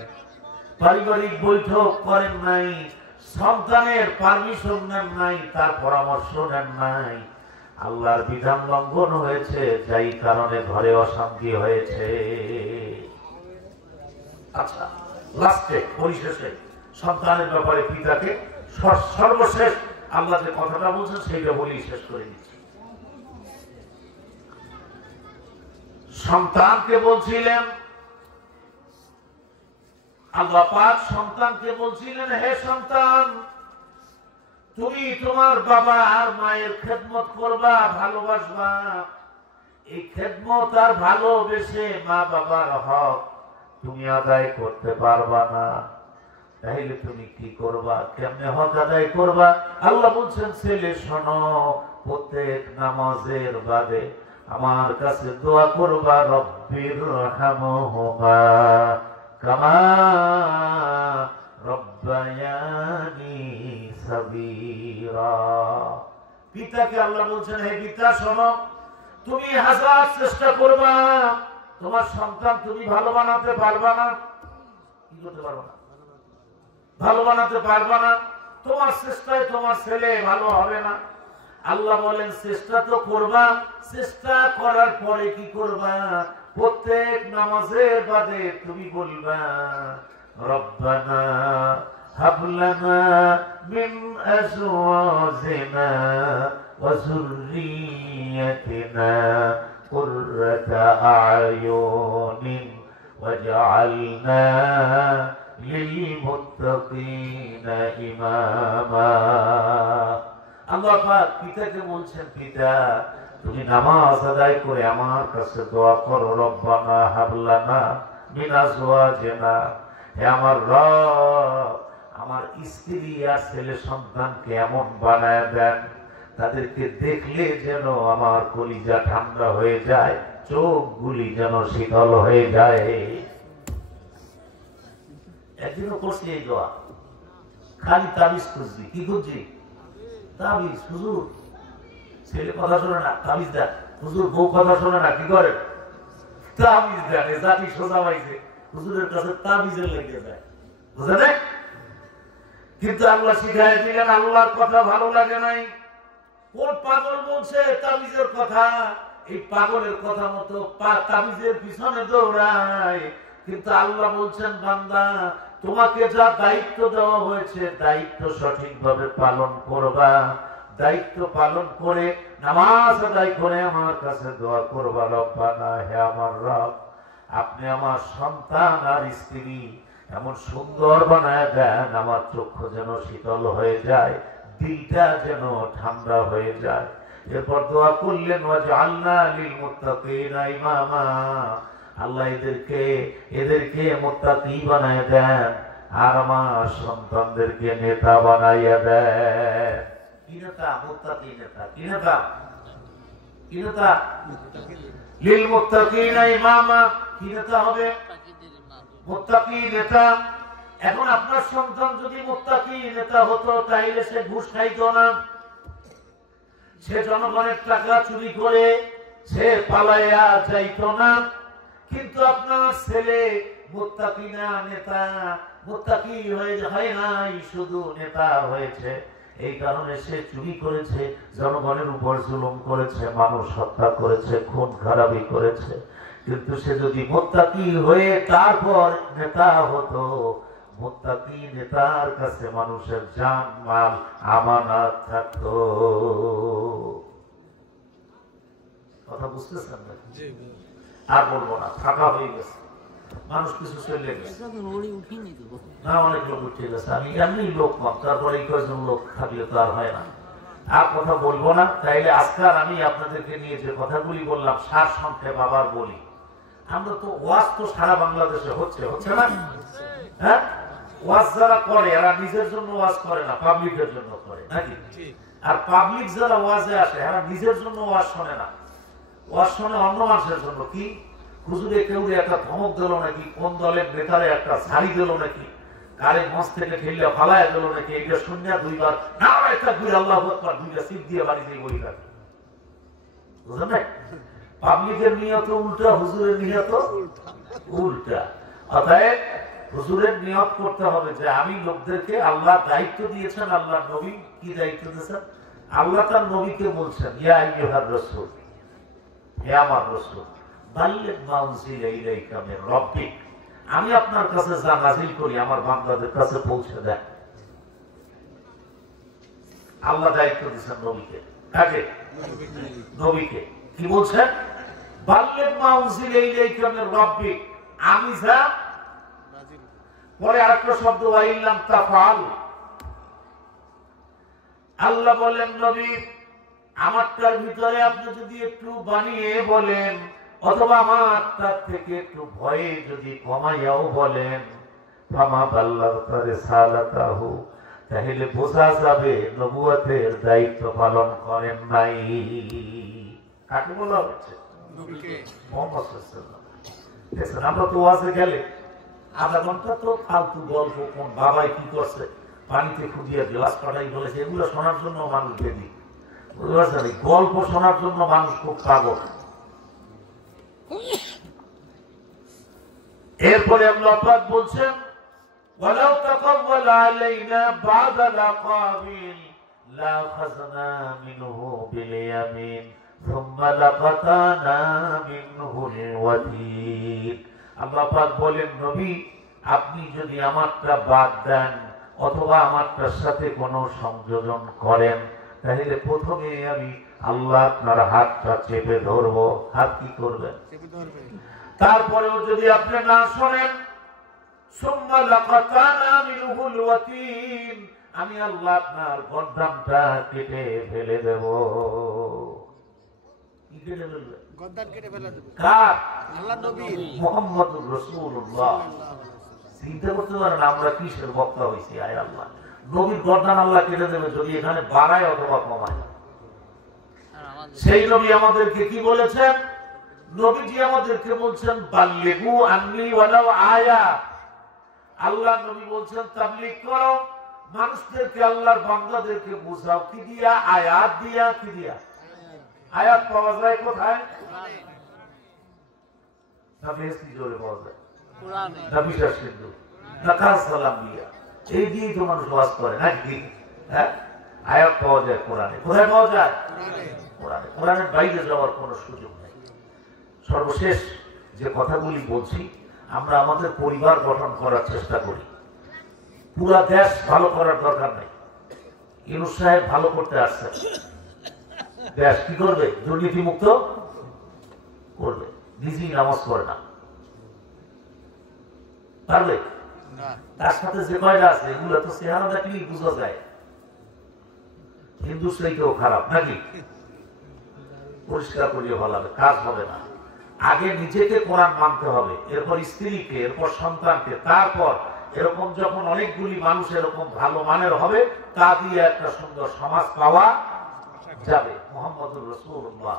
পারিবারিক বৈঠক করেন নাই, সন্তানের পারমিশন নেন নাই, তার পরামর্শ নেন নাই। আল্লাহর বিধান লঙ্ঘন হয়েছে, যাই কারণে ঘরে অশান্তি হয়েছে। আচ্ছা, লাস্টে পরিশেষে সন্তানের ব্যাপারে পিতাকে সর্বশেষ আল্লাহ যে কথাটা বলছেন সেইটা বলি শেষ করে দিচ্ছি। সন্তানকে বলছিলেন, আল্লাহ পাক সন্তানকে বলছিলেন, হে সন্তান, তুমি তোমার বাবা আর মায়ের খেদমত করবা, ভালোবাসবা। এই খেদমত আর ভালোবেসে মা বাবার হক তুমি আদায় করতে পারবা না। তাইলে তুমি কি করবা? কেমনে হক আদায় করবা? আল্লাহ বলছেন, ছেলে শোনো, প্রত্যেক নামাজের বাদে আমার কাছে দোয়া করবা, রব্বির রহমহুমা কামা রব্বায়ানি সাগীরা। পিতাকে আল্লাহ বলছেন, হে পিতা শোনো, তুমি হাজার চেষ্টা করবা, তোমার সন্তান তুমি ভালো বানাতে পারবা না। কি করতে পারবা না? ভালো বানাতে পারবা না। তোমার চেষ্টায় তোমার ছেলে ভালো হবে না। আল্লাহ বলেন, চেষ্টা তো করবা, চেষ্টা করার পরে কি করবা? প্রত্যেক নামাজের বাদে তুমি বলবা, রব্বানা হাব লানা মিন আজওয়াজিনা ওয়া যুররিয়াতিনা কুররাতা আয়ুনিন ওয়াজআলনা লিলমুত্তাকিনা ইমামা। আল্লাহ পাক পিতাকে বলছেন, পিতা তুমি নামাজ আদায় করে আমার কাছে দোয়া করো, রব্বানা হাব লানা মিন আজওয়াজিনা, হে আমার রব, আমার স্ত্রী আর ছেলে সন্তানকে এমন বানায় দেন, তাদেরকে দেখলে যেন আমার কলিজা ঠান্ডা হয়ে যায়, চোখগুলি যেন শীতল হয়ে যায়। একদিনও করছি এই দোয়া, খালি তাবিজ খুঁজবি। কি খুঁজছি? তাবিজ। হুজুর ছেলে কথা শোনে না, তাবিজ দেন। হুজুর বউ কথা শোনে না, কি করে? তাবিজ দেন। জাতি সোজা পাইছে, হুজুরের কাছে তাবিজের লেগে যায়, বুঝে দেখ। কিন্তু আল্লাহ শিখাই দিলেন, আল্লাহর কথা ভালো লাগে নাই। কোন পাগল বলছে তাবিজের কথা, এই পাগলের কথা মতো তাবিজের পিছনে দৌড়ায়। কিন্তু আল্লাহ বলছেন, বান্দা তোমাকে যা দায়িত্ব দেওয়া হয়েছে, দায়িত্ব সঠিকভাবে পালন করবা, দায়িত্ব পালন করে নামাজ আদায় করে আমার কাছে দোয়া করবা, রব্বানা হে আমার রব, আপনি আমার সন্তান আর স্ত্রী এমন সুন্দর বানায় দেন, আমার চক্ষু যেন শীতল হয়ে যায়, দিলটা যেন ঠান্ডা হয়ে যায়। এরপর দোয়া করলেন, ওয়াজআলনা লিল মুত্তাকিনা ইমামা, আল্লাহ এদেরকে মুত্তাকি বানায় দেন, আর আমার সন্তানদেরকে নেতা বানাইয়া দেন। কি নেতা? মুত্তাকি নেতা। কি নেতা? কি নেতা? লিল মুত্তাকিনা ইমামা, কি নেতা হবে? তাকিদের ইমাম। মুত্তাকি নেতা। এখন আপনার সন্তান যদি মুত্তাকি নেতা হতো তাইলে সে ঘুষ খাইতো না, সে জনগণের টাকা চুরি করে সে পালাইয়া যাইতো না। কিন্তু আপনার ছেলে মুত্তাকি না, নেতা। মুত্তাকি হয় নাই, শুধু নেতা হয়েছে। এই কারণে সে চুরি করেছে, জনগণের উপর জুলুম করেছে, মানুষ হত্যা করেছে, খুন খারাপি করেছে। কিন্তু সে যদি মুত্তাকি হয়ে তারপর নেতা হতো, মুত্তাকি নেতার কাছে মানুষের জান মাল আমানত থাকতো। কথা বুঝতেছেন না? আর বলবো না, ফাঁকা হয়ে গেছে, মানুষ কিছু চলে গেছে না, অনেক লোক উঠে গেছে। আমি এমনি লোক কম, তারপরে এই কয়েকজন লোক থাকলে তো আর হয় না। আর কথা বলবো না। তাইলে আজকাল আমি আপনাদেরকে নিয়ে যে কথাগুলি বললাম সার সংক্ষেপ আবার বলি। আমরা তো ওয়াজ তো সারা বাংলাদেশে হচ্ছে না? হ্যাঁ, ওয়াজ যারা করে এরা নিজের জন্য ওয়াজ করে না, পাবলিকের জন্য করে, নাকি? আর পাবলিক যারা ওয়াজে আসে এরা নিজের জন্য ওয়াজ শোনে না, ওয়াজ শোনে অন্য মানুষের জন্য। কি হুজুরে কেউ একটা ধমক দিল নাকি, কোন দলের নেতারে একটা ঝাড়ি দিল নাকি, কারে মঞ্চ থেকে ঠেলে ফালায় দিল নাকি, এইটা শুনে দুইবার না একটা দুই আল্লাহু আকবার দুইটা সিট দিয়ে বাড়ি দিয়ে বই থাকে, বুঝলেন না? পাবলিকের নিয়ত উল্টা, হুজুরের নিয়ত উল্টা। অতএব হুজুরের নিয়ত করতে হবে যে আমি লোকদেরকে আল্লাহ দায়িত্ব দিয়েছেন, আল্লাহ নবী কি দায়িত্ব দিয়েছেন? আল্লাহ তার নবীকে বলছেন, ইয়া আইয়ুহার রাসূল, হে আমার রাসূল, বাল্লিগ মা উনজিলা ইলাইকা মির রাব্বিক, আমি আপনার কাছে যা নাযিল করি আমার বান্দাদের কাছে পৌঁছে দেন। আল্লাহ দায়িত্ব দিয়েছেন নবীকে। কাকে? নবীকে। কি বলছেন? বাল্লিগ মা উনজিলা ইলাইকা মির রাব্বিক, আমি যা। পরে আরেকটা শব্দ ওয়াইল্লাম তাফআল, আল্লাহ বলেন নবী আমারটার ভিতরে আপনি যদি একটু বানিয়ে বলেন অথবা আমারটার থেকে একটু ভয়ে যদি কমাইয়াও বলেন, ফামা বাল্লাগতা রিসালাতাহু, তাহলে বোঝা যাবে নবুয়তের দায়িত্ব পালন করেন নাই। কাকে বলা হচ্ছে? নবীকে। মুহাম্মদ সাল্লাল্লাহু আলাইহি ওয়াসাল্লাম। আমরা তো ওয়াজে গেলে আধা ঘন্টা তো ফালতু গল্প, কোন বাবাই কি করছে, পানিতে খুঁজিয়ে গ্লাস পাঠাই বলেছে, এগুলো শোনার জন্য মানুষ বেদি, বুঝতে পারছেন? গল্প শোনার জন্য মানুষ খুব পাগল। এরপরে আল্লাহ পাক বলছেন, ওয়ালাউ তাকাওয়ালা আলাইনা বা'দাল আকাবিল লাখাযনা মিনহু বিল ইয়ামিন সুম্মা লাকাতানা মিনহুল ওয়াতিন। আল্লাহ পাক বলেন, নবী আপনি যদি আমারটা বাদ দেন অথবা আমারটার সাথে কোনো সংযোজন করেন, তাহলে প্রথমে আমি আল্লাহ আপনার হাতটা চেপে ধরবো। হাত কি করবেন? চেপে ধরবে। তারপরেও যদি আপনি না শোনেন, সুম্মা লাকাতানা মিনহুল ওয়াতিন, আমি আল্লাহ আপনার গর্দানটা কেটে ফেলে দেব। কি কেটে ফেলবে? গর্দান কেটে ফেলে দেবে। কার? আল্লাহ নবীর। মুহাম্মদুর রাসূলুল্লাহ। চিন্তা করতে পারেন আমরা কিসের বক্তা হয়েছি? আয় আল্লাহ, নবীর গর্দান আল্লাহ কেটে দেবে যদি এখানে বাড়ায় অথবা কমায়। সেই নবী আমাদেরকে কি বলেছেন? নবীজি আমাদেরকে বলছেন বাল্লিগু আন্নী ওয়ালাউ আয়া। আল্লাহ নবী বলছেন তাবলীগ করো, মানুষদেরকে আল্লাহর বান্দাদেরকে বুঝাও। কি দিয়া? আয়াত দিয়া। কি দিয়া? আয়াত পাওয়া যায় কোথায়? না বেহেশতি জোরে পাওয়া যায়, কোরআনে। না বিশ্বাস কিন্তু, না কাজ সালাম দিয়া। এই দিয়েই তো মানুষ ওয়াজ করে নাকি? হ্যাঁ, আয়াত পাওয়া যায় কোরআনে। কোথায় পাওয়া যায়? কোরআনে। কোরআনের বাইরে যাওয়ার কোনো সুযোগ নেই। সর্বশেষ যে কথাগুলি বলছি, আমরা আমাদের পরিবার গঠন করার চেষ্টা করি। পুরা দেশ ভালো করার দরকার নেই। ইউনূস সাহেব ভালো করতে আসছে, দেশ কি করবে? দুর্নীতি মুক্ত করবে। নিজেই নামাজ পড়ে না, পারবে? তার সাথে যে কয়টা আছে এগুলো তো চেহারা দেখলেই বোঝা যায় হিন্দু সেইটাও খারাপ নাকি? পরিষ্কার করিয়ে ভালো হবে, কাজ হবে না। আগে নিজেকে কোরআন মানতে হবে, এরপর স্ত্রীকে, এরপর সন্তানকে, তারপর এরকম যখন অনেকগুলি মানুষ এরকম ভালো মানের হবে, তা দিয়ে একটা সুন্দর সমাজ পাওয়া যাবে। মুহাম্মদুর রাসূলুল্লাহ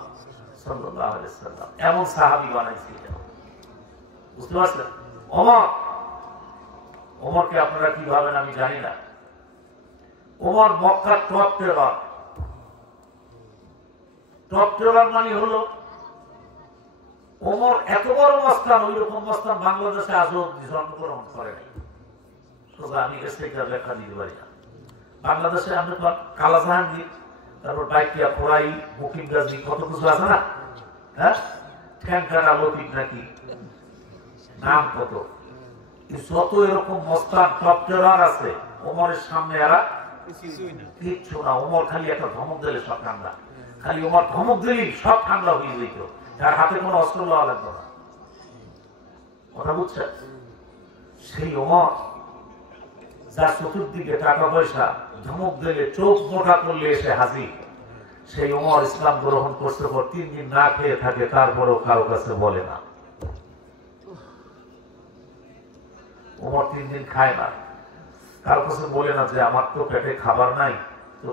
সাল্লাল্লাহু আলাইহি ওয়াসাল্লাম এমন সাহাবী বানাইছিলেন। বুঝতে পারছেন? ওমরকে আপনারা কি ভাবেন আমি জানি না। ওমর মক্কার টপ টেরার মানে হলো ওমর এত বড় মস্তান, ওই রকম মস্তান বাংলাদেশে আজও জন্মগ্রহণ করে নাই। সোজা আমি লেখা দিতে পারি না। বাংলাদেশে আমরা কালা জাহাঙ্গীর, তারপর বাইকিয়া খোড়াই, মুকিম গাজী, কত কিছু আছে না? হ্যাঁ, ঠ্যাংকারা লতিফ নাকি নাম কত, যত এরকম মস্তান টপ টেরার আছে, ওমরের সামনে এরা কিচ্ছু না। ওমর খালি একটা ধমক দিলে সব ঠান্ডা, খালি ওমর ধমক দিলেই সব ঠান্ডা হয়ে যেত, যার হাতে কোনো অস্ত্র লওয়া লাগতো না। কথা বুঝছেন? সেই ওমর যার চতুর্দিকে টাকা পয়সা, ধমক দিলে চোখ মোটা করলে এসে হাজির, সেই ওমর ইসলাম গ্রহণ করতে পর 3 দিন না খেয়ে থাকে, তারপরেও কারো কাছে বলে না। ওমর 3 দিন খায় না, কারো কাছে বলে না যে আমার তো পেটে খাবার নাই, তো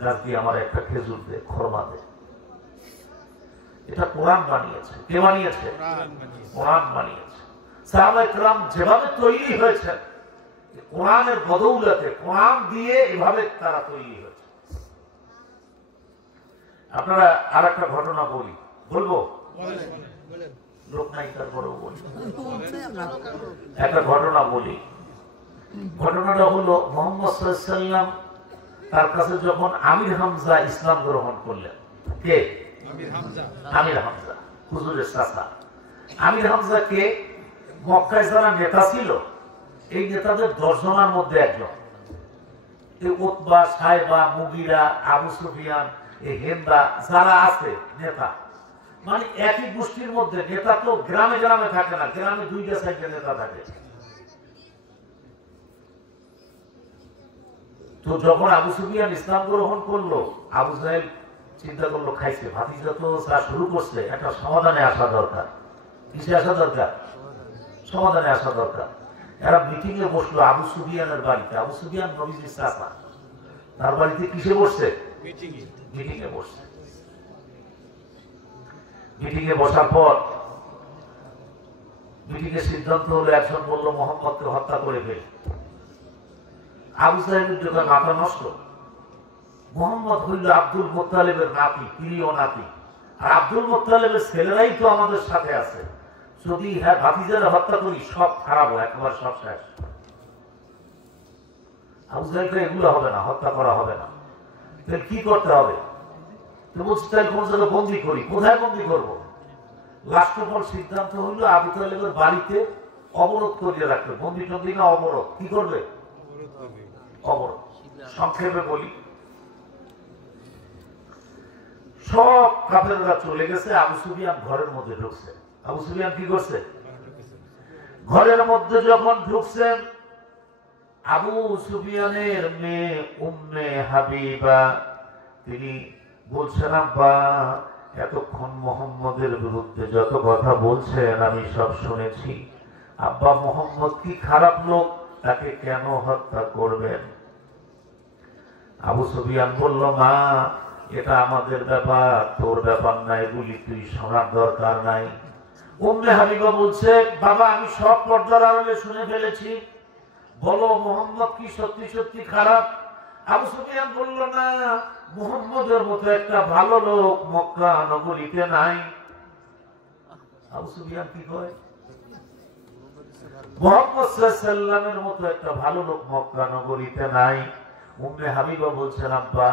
গাছ দিয়ে আমার একটা খেজুর দে, খরমা দে। এটা কোরআন বানিয়েছে। কে বানিয়েছে? কোরআন বানিয়েছে। সাহাবায়ে কেরাম যেভাবে তৈরি হয়েছে কোরআনের বদৌলতে, কোরআন দিয়ে এভাবে তারা তৈরি হয়েছে। আপনারা আর একটা ঘটনা বলি, বলবো? লোক নাই, তারপরেও বলি। একটা ঘটনা বলি। ঘটনাটা হলো মুহাম্মদ সাল্লাল্লাহু আলাইহি ওয়াসাল্লাম তার কাছে যখন আমির হামজা ইসলাম গ্রহণ করলেন। কে? আমির হামজা, হুজুরের চাচা। আমির হামজা কে? মক্কায় যারা নেতা ছিল, এই নেতাদের 10 জনের মধ্যে একজন। এই উতবা, সাইবা, মুগিরা, আবু সুফিয়ান, এই হিন্দা যারা আছে নেতা, মানে একই গোষ্ঠীর মধ্যে নেতা তো গ্রামে গ্রামে থাকে না, গ্রামে 2-4টা নেতা থাকে। তো যখন আবু সুফিয়ান ইসলাম গ্রহণ করলো, আবু জাহেল চিন্তা করলো খাইছে, ভাতিজা তো যা শুরু করছে, একটা সমাধানে আসা দরকার। কিসে আসা দরকার? সমাধানে আসা দরকার। এরা মিটিং এ বসলো আবু সুফিয়ানের বাড়িতে। আবু সুফিয়ান নবীজির চাচা, তার বাড়িতে কিসে বসছে? মিটিং এ বসছে। মিটিং এ বসার পর মিটিং এর সিদ্ধান্ত হলো, একজন বললো মোহাম্মদকে হত্যা করে ফেলে। আবু সাহেবের যখন মাথা নষ্ট, মোহাম্মদ হইল আব্দুল মুত্তালিবের নাতি, প্রিয় নাতি, আর আব্দুল মুত্তালিবের ছেলেরাই তো আমাদের সাথে আছে, যদি হ্যাঁ ভাতিজারা হত্যা করি সব খারাপ হয়, একবার সব শেষ। আবু সাহেবকে এগুলো হবে না, হত্যা করা হবে না, তাহলে কি করতে হবে? তো বলছি তাহলে কোন জায়গায় বন্দি করি, কোথায় বন্দি করবো? লাস্ট অফ অল সিদ্ধান্ত হইলো আবু তালেবের বাড়িতে অবরোধ করিয়ে রাখবে। বন্দি টন্দি না, অবরোধ। কি করবে? অবরোধ। সংক্ষেপে বলি, সব কাফেররা চলে গেছে, আবু সুফিয়ান ঘরের মধ্যে ঢুকছে। আবু সুফিয়ান কি করছে? ঘরের মধ্যে যখন ঢুকছেন, আবু সুফিয়ানের মেয়ে উম্মে হাবিবা তিনি বলছেন, আব্বা এতক্ষণ মোহাম্মদের বিরুদ্ধে যত কথা বলছেন আমি সব শুনেছি। আব্বা, মোহাম্মদ কি খারাপ লোক? তাকে কেন হত্যা করবেন? আবু সুফিয়ান বলল, মা এটা আমাদের ব্যাপার, তোর ব্যাপার নাই, বলি তুই শোনার দরকার নাই। উম্মে হাবিবা বলছে, বাবা আমি সব পর্দার আড়ালে শুনে ফেলেছি, বলো মোহাম্মদ কি সত্যি সত্যি খারাপ? আবু সুফিয়ান বলল, না, মুহাম্মদের মতো একটা ভালো লোক মক্কা নগরীতে নাই। আবু সুফিয়ান কি কয়? মুহাম্মদ সাল্লাল্লাহু আলাইহি ওয়াসাল্লামের মতো একটা ভালো লোক মক্কা নগরীতে নাই। উম্মে হাবিবা বলছেন, আব্বা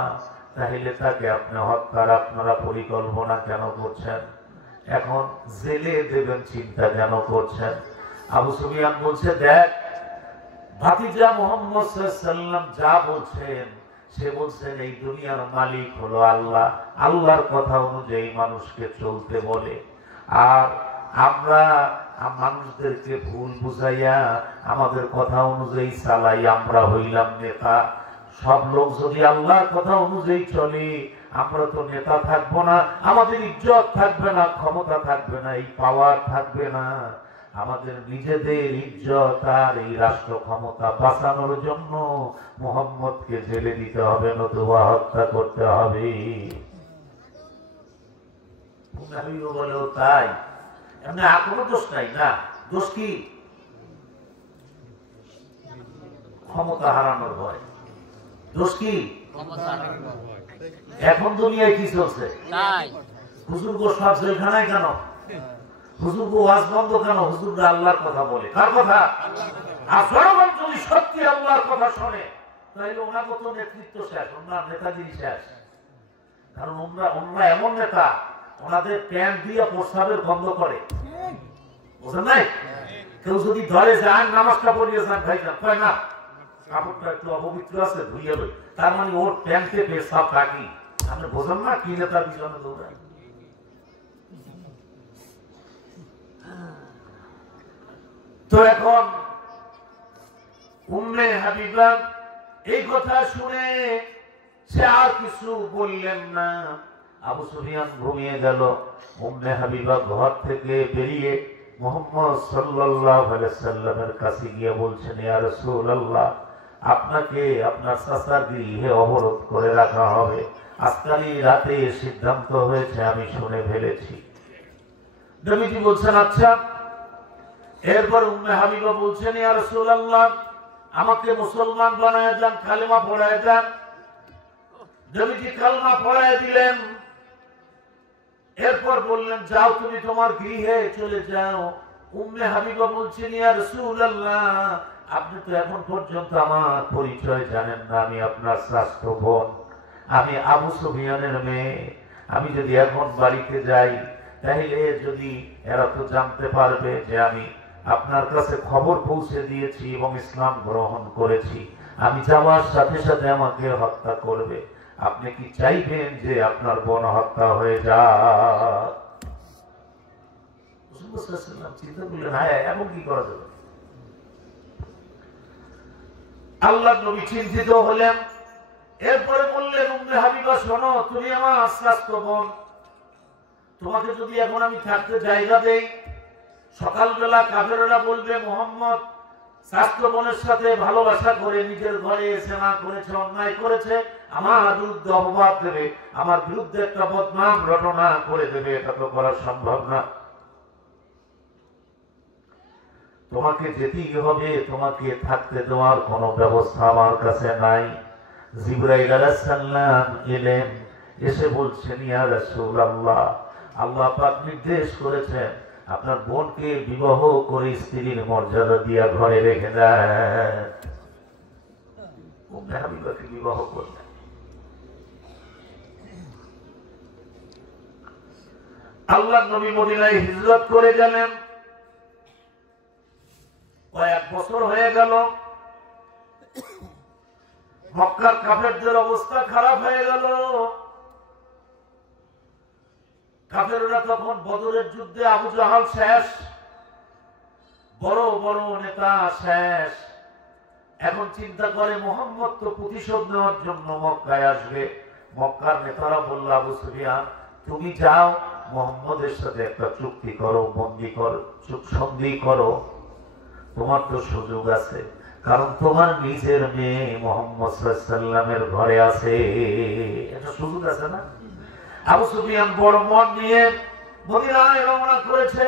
তাহলে তাকে আপনি হত্যার আপনারা পরিকল্পনা কেন করছেন? এখন জেলে দেবেন চিন্তা কেন করছেন? আবু সুফিয়ান বলছে, দেখ ভাতিজা মুহাম্মদ সাল্লাল্লাহু আলাইহি ওয়াসাল্লাম যা বলছেন, সে বলছেন এই দুনিয়ার মালিক হলো আল্লাহ, আল্লাহর কথা অনুযায়ী মানুষকে চলতে বলে, আর আমরা মানুষদেরকে ভুল বুঝাইয়া আমাদের কথা অনুযায়ী চালাই, আমরা হইলাম নেতা। সব লোক যদি আল্লাহর কথা অনুযায়ী চলে, আমরা তো নেতা থাকবো না, আমাদের ইজ্জত থাকবে না, ক্ষমতা থাকবে না, এই পাওয়ার থাকবে না। আমাদের নিজেদের ইজ্জত আর এই রাষ্ট্র ক্ষমতা বাঁচানোর জন্য মুহাম্মদকে জেলে দিতে হবে, নতুবা হত্যা করতে হবে। বলে ও তাই, এমনি আর কোনো দোষ নাই। না, দোষ কি? ক্ষমতা হারানোর ভয়। দোষ কি? এখন দুনিয়ায় কি চলছে? হুজুর গো সব জেলখানায় কেন? হুজুর গো ওয়াজ বন্ধ কেন? হুজুররা আল্লাহর কথা বলে। কার কথা? আর জনগণ যদি সত্যি আল্লাহর কথা শোনে তাহলে ওনাকে তো নেতৃত্ব শেষ, ওনার নেতাগিরি শেষ। কারণ ওনারা এমন নেতা, ওনাদের প্যান্ট দিয়ে প্রস্রাবের বন্ধ করে, বুঝলেন নাই? কেউ যদি ধরে যান নামাজটা পড়িয়ে যান, ভাই যান, কয় না কাপড়টা একটু অপবিত্র আছে, ধুইয়ে লই, তার মানে ওর প্যান্টে পেশাব থাকি। আপনি বোঝেন না কি নেতার পিছনে দৌড়ায়? তো এখন উম্মে হাবিবা এই কথা শুনে সে আর কিছু বললেন না। আবু সুফিয়ান ঘুমিয়ে গেল। উম্মে হাবিবা ঘর থেকে বেরিয়ে মুহাম্মদ সাল্লাল্লাহু আলাইহি সাল্লামের কাছে গিয়ে বলছেন, ইয়া রাসূলুল্লাহ, আপনাকে আপনার চাচার গৃহে অবরোধ করে রাখা হবে। আজকালই রাতে সিদ্ধান্ত হয়েছে, আমি শুনে ফেলেছি। নবীজি বলছেন আচ্ছা। এরপর উম্মে হাবিবা বলছেন, ইয়া রাসূলুল্লাহ, আমাকে মুসলমান বানায় দেন, কালেমা পড়ায় দেন। নবীজি কালেমা পড়ায় দিলেন। এরপর বললেন, যাও তুমি তোমার গৃহে চলে যাও। উম্মে হাবিবা বলছেন, ইয়া রাসূলুল্লাহ, আপনি তো এখন পর্যন্ত আমার পরিচয় জানেন না, আমি আপনার শ্রেষ্ঠ বোন, আমি আবু সুফিয়ানের মেয়ে। আমি যদি এখন বাড়িতে যাই তাহলে যদি এরা তো জানতে পারবে যে আমি আপনার কাছে খবর পৌঁছে দিয়েছি এবং ইসলাম গ্রহণ করেছি, আমি যাওয়ার সাথে সাথে আমাকে হত্যা করবে। আপনি কি চাইবেন যে আপনার বোন হত্যা হয়ে যাক? চিন্তা করলেন, হ্যাঁ এমন কি করা যাবে? আল্লাহর নবী চিন্তিত হলেন। এরপরে বললেন, উম্মে হাবিবা শোনো, তুমি আমার শ্রেষ্ঠ বোন, তোমাকে যদি এখন আমি থাকতে জায়গা দেই, সকালবেলা কাফেররা বলবে মুহাম্মদ শ্রেষ্ঠ বোনের সাথে ভালোবাসা করে নিজের ঘরে সেনা করেছে, অন্যায় করেছে, আমার বিরুদ্ধে অপবাদ দেবে, আমার বিরুদ্ধে একটা বদনাম রটনা করে দেবে। এটা তো করা সম্ভব না। তোমাকে যেতেই হবে, তোমাকে থাকতে দেওয়ার কোনো ব্যবস্থা আমার কাছে নাই। জিবরাইল আলাইহিস সালাম এলেন, এসে বলছেন, ইয়া রাসূলুল্লাহ, আল্লাহ পাক নির্দেশ করেছেন আপনার বোনকে বিবাহ করে স্ত্রীর মর্যাদা দিয়া ঘরে রেখে দেন। উম্মে হাবিবাকে বিবাহ করলেন। আল্লাহর নবী মদিনায় হিজরত করে গেলেন। কয়েক বছর হয়ে গেল। মক্কার কাফেরদের অবস্থা খারাপ হয়ে গেল। কাফেররা তখন বদরের যুদ্ধে আবু জাহাল শেষ, বড় বড় নেতা শেষ। এখন চিন্তা করে মুহাম্মদ তো প্রতিশোধ নেওয়ার জন্য মক্কায় আসবে। মক্কার নেতারা বলল, আবু সুফিয়ান তুমি যাও, মুহাম্মদের সাথে একটা চুক্তি করো, বন্দী করো, সন্ধি করো, তোমার তো সুযোগ আছে, কারণ তোমার নিজের মেয়ে মুহাম্মদ সাল্লাল্লাহু আলাইহি সাল্লামের ঘরে আছে, এটা সুযোগ আছে না? আবু সুফিয়ান বড় মন নিয়ে মদিনায় রওনা করেছে।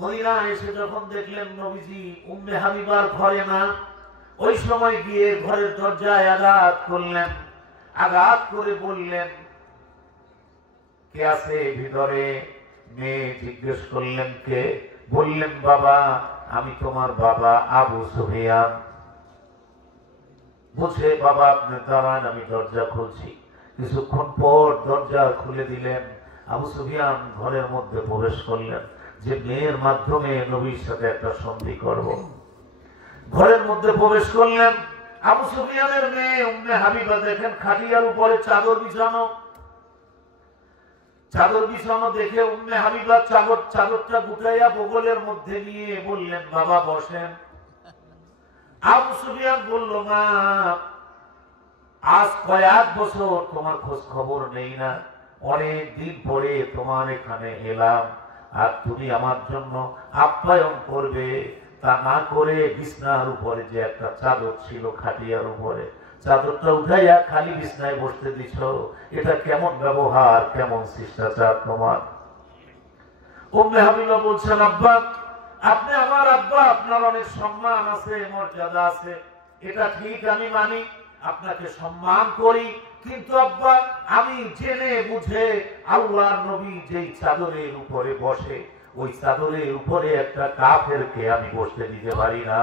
মদিনায় এসে যখন দেখলেন নবীজি উম্মে হাবিবার ঘরে না, ওই সময় গিয়ে ঘরের দরজায় আঘাত করলেন। আঘাত করে বললেন, কে আছে ভিতরে? মেয়ে জিজ্ঞেস করলেন কে? বললেন, বাবা, আমি তোমার বাবা আবু সুফিয়ান। বলছে, বাবা আপনি দাঁড়ান, আমি দরজা খুলছি। কিছুক্ষণ পর দরজা খুলে দিলেন। আবু সুফিয়ান ঘরের মধ্যে প্রবেশ করলেন যে মেয়ের মাধ্যমে নবীর সাথে একটা সন্ধি করব। ঘরের মধ্যে প্রবেশ করলেন। আবু সুফিয়ানের মেয়ে উম্মে হাবিবা দেখেন খাটিয়ার উপরে চাদর বিছানো। চাদর বিছানো দেখে উম্মে হাবিবা চাদরটা গুটাইয়া বগলের মধ্যে নিয়ে বললেন, বাবা বসেন। আবু সুফিয়ান বলল, মা আজ কয়েক বছর তোমার খোঁজ খবর নেই না, অনেক দিন পরে তোমার এখানে এলাম, আর তুমি আমার জন্য আপ্যায়ন করবে, তা না করে বিছনার উপরে যে একটা চাদর ছিল খাটিয়ার উপরে, চাদরটা উঠাইয়া খালি বিছনায় বসতে দিছ, এটা কেমন ব্যবহার, কেমন শিষ্টাচার তোমার? উম্মে হাবিবা বলছেন, আব্বা আপনি আমার আব্বা, আপনার অনেক সম্মান আছে, মর্যাদা আছে, এটা ঠিক, আমি মানি, আপনাকে সম্মান করি, কিন্তু আব্বা আমি জেনে বুঝে আল্লাহর নবী যেই চাদরের উপরে বসে ওই চাদরের উপরে একটা কাফেরকে আমি বসতে দিতে পারি না।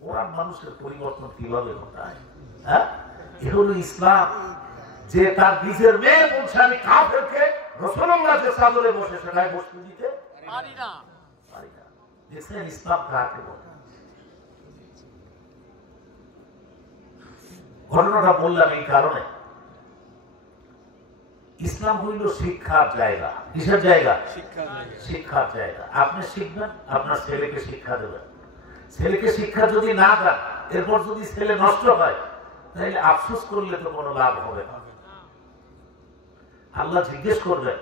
কোরআন মানুষের পরিবর্তন কিভাবে ঘটায়? হ্যাঁ, এ হলো ইসলাম। যে তার নিজের মেয়ে বলছে আমি কাফেরকে রাসূলুল্লাহ যে চাদরে বসে সেটাই বসতে দিতে পারি না। দেখছেন ইসলাম কাকে বলে? ঘটনাটা বললাম এই কারণে, ইসলাম হইল শিক্ষার জায়গা। কিসের জায়গা? শিক্ষার জায়গা। আপনি শিখবেন, আপনার ছেলেকে শিক্ষা দেবেন। ছেলেকে শিক্ষা যদি না দেন, এরপর যদি ছেলে নষ্ট হয়, তাহলে আফসোস করলে তো কোনো লাভ হবে না। আল্লাহ জিজ্ঞেস করবেন,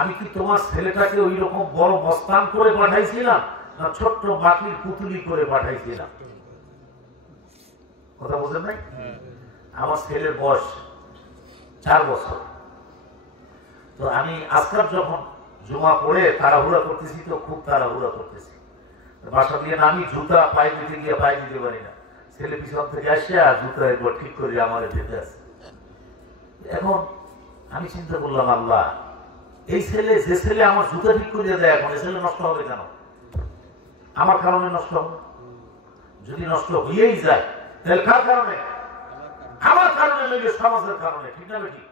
আমি কি তোমার ছেলেটাকে ওই রকম বড় মস্তান করে পাঠাইছিলাম না ছোট্ট মাটির পুতুলি করে পাঠাইছিলাম? কথা বলছেন নাই? আমার ছেলের বয়স 4 বছর। তো আমি আজকাল যখন জমা পড়ে তাড়াহুড়া করতেছি, তো খুব তাড়াহুড়া করতেছি, বাসা দিয়ে আমি জুতা পায়ে দিতে গিয়ে পায়ে দিতে পারি না, ছেলে পিছন থেকে আসে আর জুতা একবার ঠিক করে আমার যেতে আছে। এখন আমি চিন্তা করলাম, আল্লাহ এই ছেলে, যে ছেলে আমার জুতা ঠিক করিয়ে দেয়, এখন এই ছেলে নষ্ট হবে কেন? আমার কারণে নষ্ট হবে। যদি নষ্ট হয়েই যায় তাহলে কার কারণে? আমার কারণে, নইলে সমাজের কারণে। ঠিক না বেটি?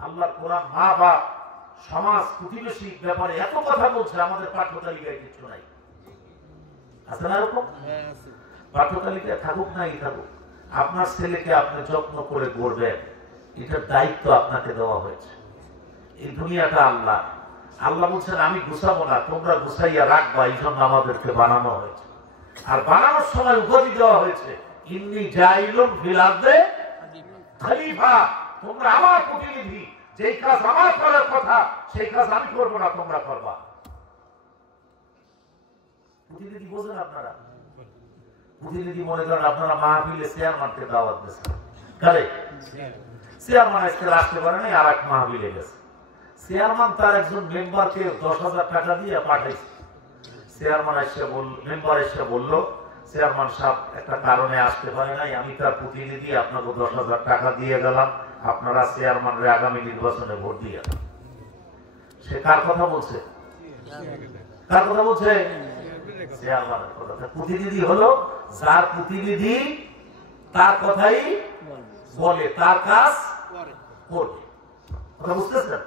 আল্লাহ কোরআন মা বাপ, সমাজ, প্রতিবেশী ব্যাপারে এত কথা বলছে, আমাদের পাঠ্য তালিকায় কিছু নাই। আছে না এরকম? পাঠ্য তালিকায় থাকুক নাই থাকুক, আপনার ছেলেকে আপনি যত্ন করে গড়বেন, এটার দায়িত্ব আপনাকে দেওয়া হয়েছে। এই দুনিয়াটা আল্লাহ, আল্লাহ বলছেন আমি গুছাবো না, তোমরা গুছাইয়া রাখবা, এই জন্য আমাদেরকে বানানো হয়েছে। আর বানানোর সময় উপাধি দেওয়া হয়েছে, ইন্নী জাইলুন ফিল আরদে খলিফা, তোমরা আমার প্রতিনিধি, যেই কাজ আমার করার কথা সেই কাজ আমি করবো না, তোমরা করবা। প্রতিনিধি বোঝেন আপনারা? প্রতিনিধি মনে করেন আপনারা মাহফিলে চেয়ারম্যানকে দাওয়াত দিয়েছেন, কারে? চেয়ারম্যান আজকে আসতে পারে নাই, আর এক মাহফিলে গেছে। চেয়ারম্যান তার একজন মেম্বারকে 10,000 টাকা দিয়ে পাঠাইছে। চেয়ারম্যান এসে মেম্বার এসে বলল, চেয়ারম্যান সাহেব একটা কারণে আসতে পারে নাই, আমি তার প্রতিনিধি, আপনাকে 10,000 টাকা দিয়ে গেলাম, আপনারা চেয়ারম্যানরে আগামী নির্বাচনে ভোট দিয়ে। সে কার কথা বলছে? কার কথা বলছে? চেয়ারম্যানের কথা। প্রতিনিধি হলো যার প্রতিনিধি তার কথাই বলে, তার কাজ করবে। কথা বুঝতেছেন?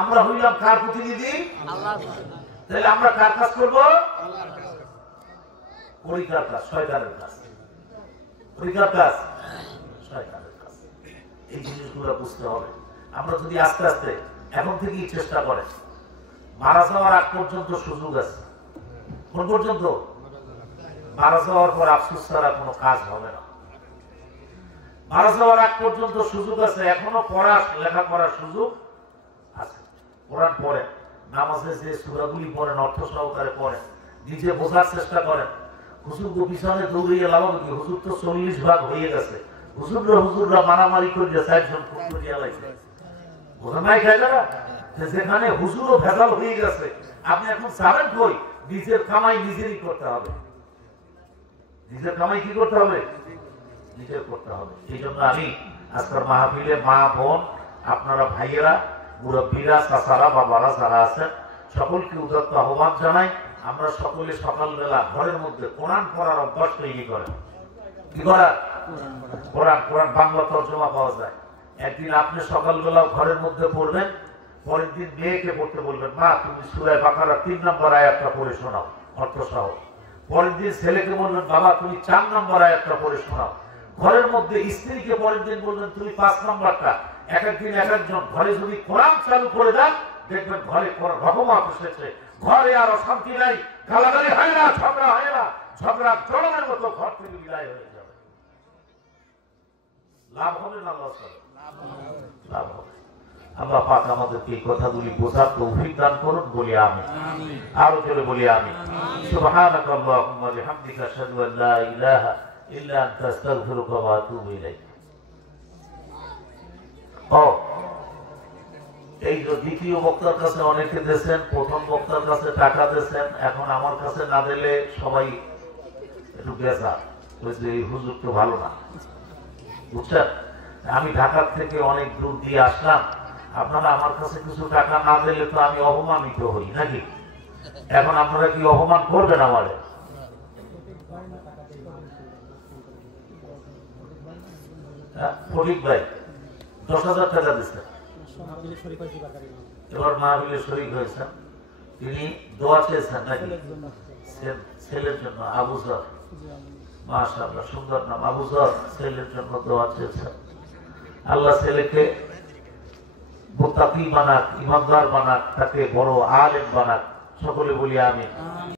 আমরা হইলাম কার প্রতিনিধি? তাহলে আমরা কার কাজ করবো? পরীক্ষার কাজ, শয়তানের কাজ। পরীক্ষার কাজ, শয়তানের কাজ। এই জিনিসগুলো বুঝতে হবে। আমরা যদি আস্তে আস্তে এখন থেকেই চেষ্টা করেন, মারা যাওয়ার আগ পর্যন্ত সুযোগ আছে। কোন পর্যন্ত? মারা যাওয়ার পর আফসোস ছাড়া কোনো কাজ হবে না। মারা যাওয়ার আগ পর্যন্ত সুযোগ আছে, এখনো পড়া লেখা করার সুযোগ আছে। কোরআন পড়েন, নামাজে যে সূরাগুলি পড়েন অর্থ সহকারে পড়েন, নিজে বোঝার চেষ্টা করেন। হুজুর পিছনে দৌড়িয়ে লাভ কি? হুজুর তো 40 ভাগ হয়ে গেছে। হুজুররা মারামারি করে 4 জন কুকুরিয়া লাগছে। বোঝা নাই খাই না? যেখানে হুজুরও ভেজাল হয়ে গেছে, আপনি এখন যাবেন কই? নিজের কামাই নিজেরই করতে হবে। নিজের কামাই কি করতে হবে? নিজের করতে হবে। এই জন্য আমি আজকের মাহফিলে মা বোন, আপনারা ভাইয়েরা, মুরব্বীরা, চাচারা, বাবারা যারা আছেন, সকলকে উদাত্ত আহ্বান জানাই। আমরা সকলে সকালবেলা ঘরের মধ্যে কোরআন পড়ার অভ্যাস তৈরি করেন। কি করার? কোরআন বাংলা তর্জমা পাওয়া যায়। একদিন আপনি সকালবেলা ঘরের মধ্যে পড়বেন, পরের দিন মেয়েকে পড়তে বলবেন, মা তুমি সূরা বাকারা 3 নম্বর আয়াতটা পড়ে শোনাও অর্থ সহ। পরের দিন ছেলেকে বলবেন, বাবা তুমি 4 নম্বর আয়াতটা পড়ে শোনাও। ঘরের মধ্যে স্ত্রীকে পরের দিন বলবেন, তুমি 5 নম্বরটা। এক একদিন এক একজন ঘরে যদি কোরআন চালু করে দেন, দেখবেন ঘরে রহমত এসেছে, ঘরে আর অশান্তি নাই, গালাগালি হয় না, ঝগড়া হয় না, ঝগড়া জড়ানোর মতো ঘর থেকে বিদায় হয়ে যাবে। লাভ হবে না লস হবে? লাভ হবে। আল্লাহ পাক আমাদেরকে এই কথাগুলি বোঝার তৌফিক দান করুন, বলি আমিন। আরো জোরে বলি আমিন। সুবহানাকা আল্লাহুম্মা বিহামদিকা আশহাদু আল লা ইলাহা ইল্লা আনতা আস্তাগফিরুকা ওয়া আতুবু ইলাইক। ও এই যে দ্বিতীয় বক্তার কাছে অনেকে দিয়েছেন, প্রথম বক্তার কাছে টাকা দিয়েছেন, এখন আমার কাছে না দিলে সবাই একটু বেজা বলছে এই হুজুর তো ভালো না, বুঝছেন? আমি ঢাকার থেকে অনেক দূর দিয়ে আসলাম, আপনারা আমার কাছে কিছু টাকা না দিলে তো আমি অপমানিত হই নাকি? এখন আপনারা কি অপমান করবেন আমারে? ফটিক ভাই 10,000 টাকা দিচ্ছেন, এবার মাহফিলে শরীক হয়েছেন, তিনি দোয়া চেয়েছেন নাকি ছেলের জন্য? আবু জর, মাশাআল্লাহ সুন্দর নাম, আবু জর ছেলের জন্য দোয়া চেয়েছেন। আল্লাহ ছেলেকে মুত্তাকি বানাক, ইমানদার বানাক, তাকে বড় আলেম বানাক, সকলে বলি আমিন।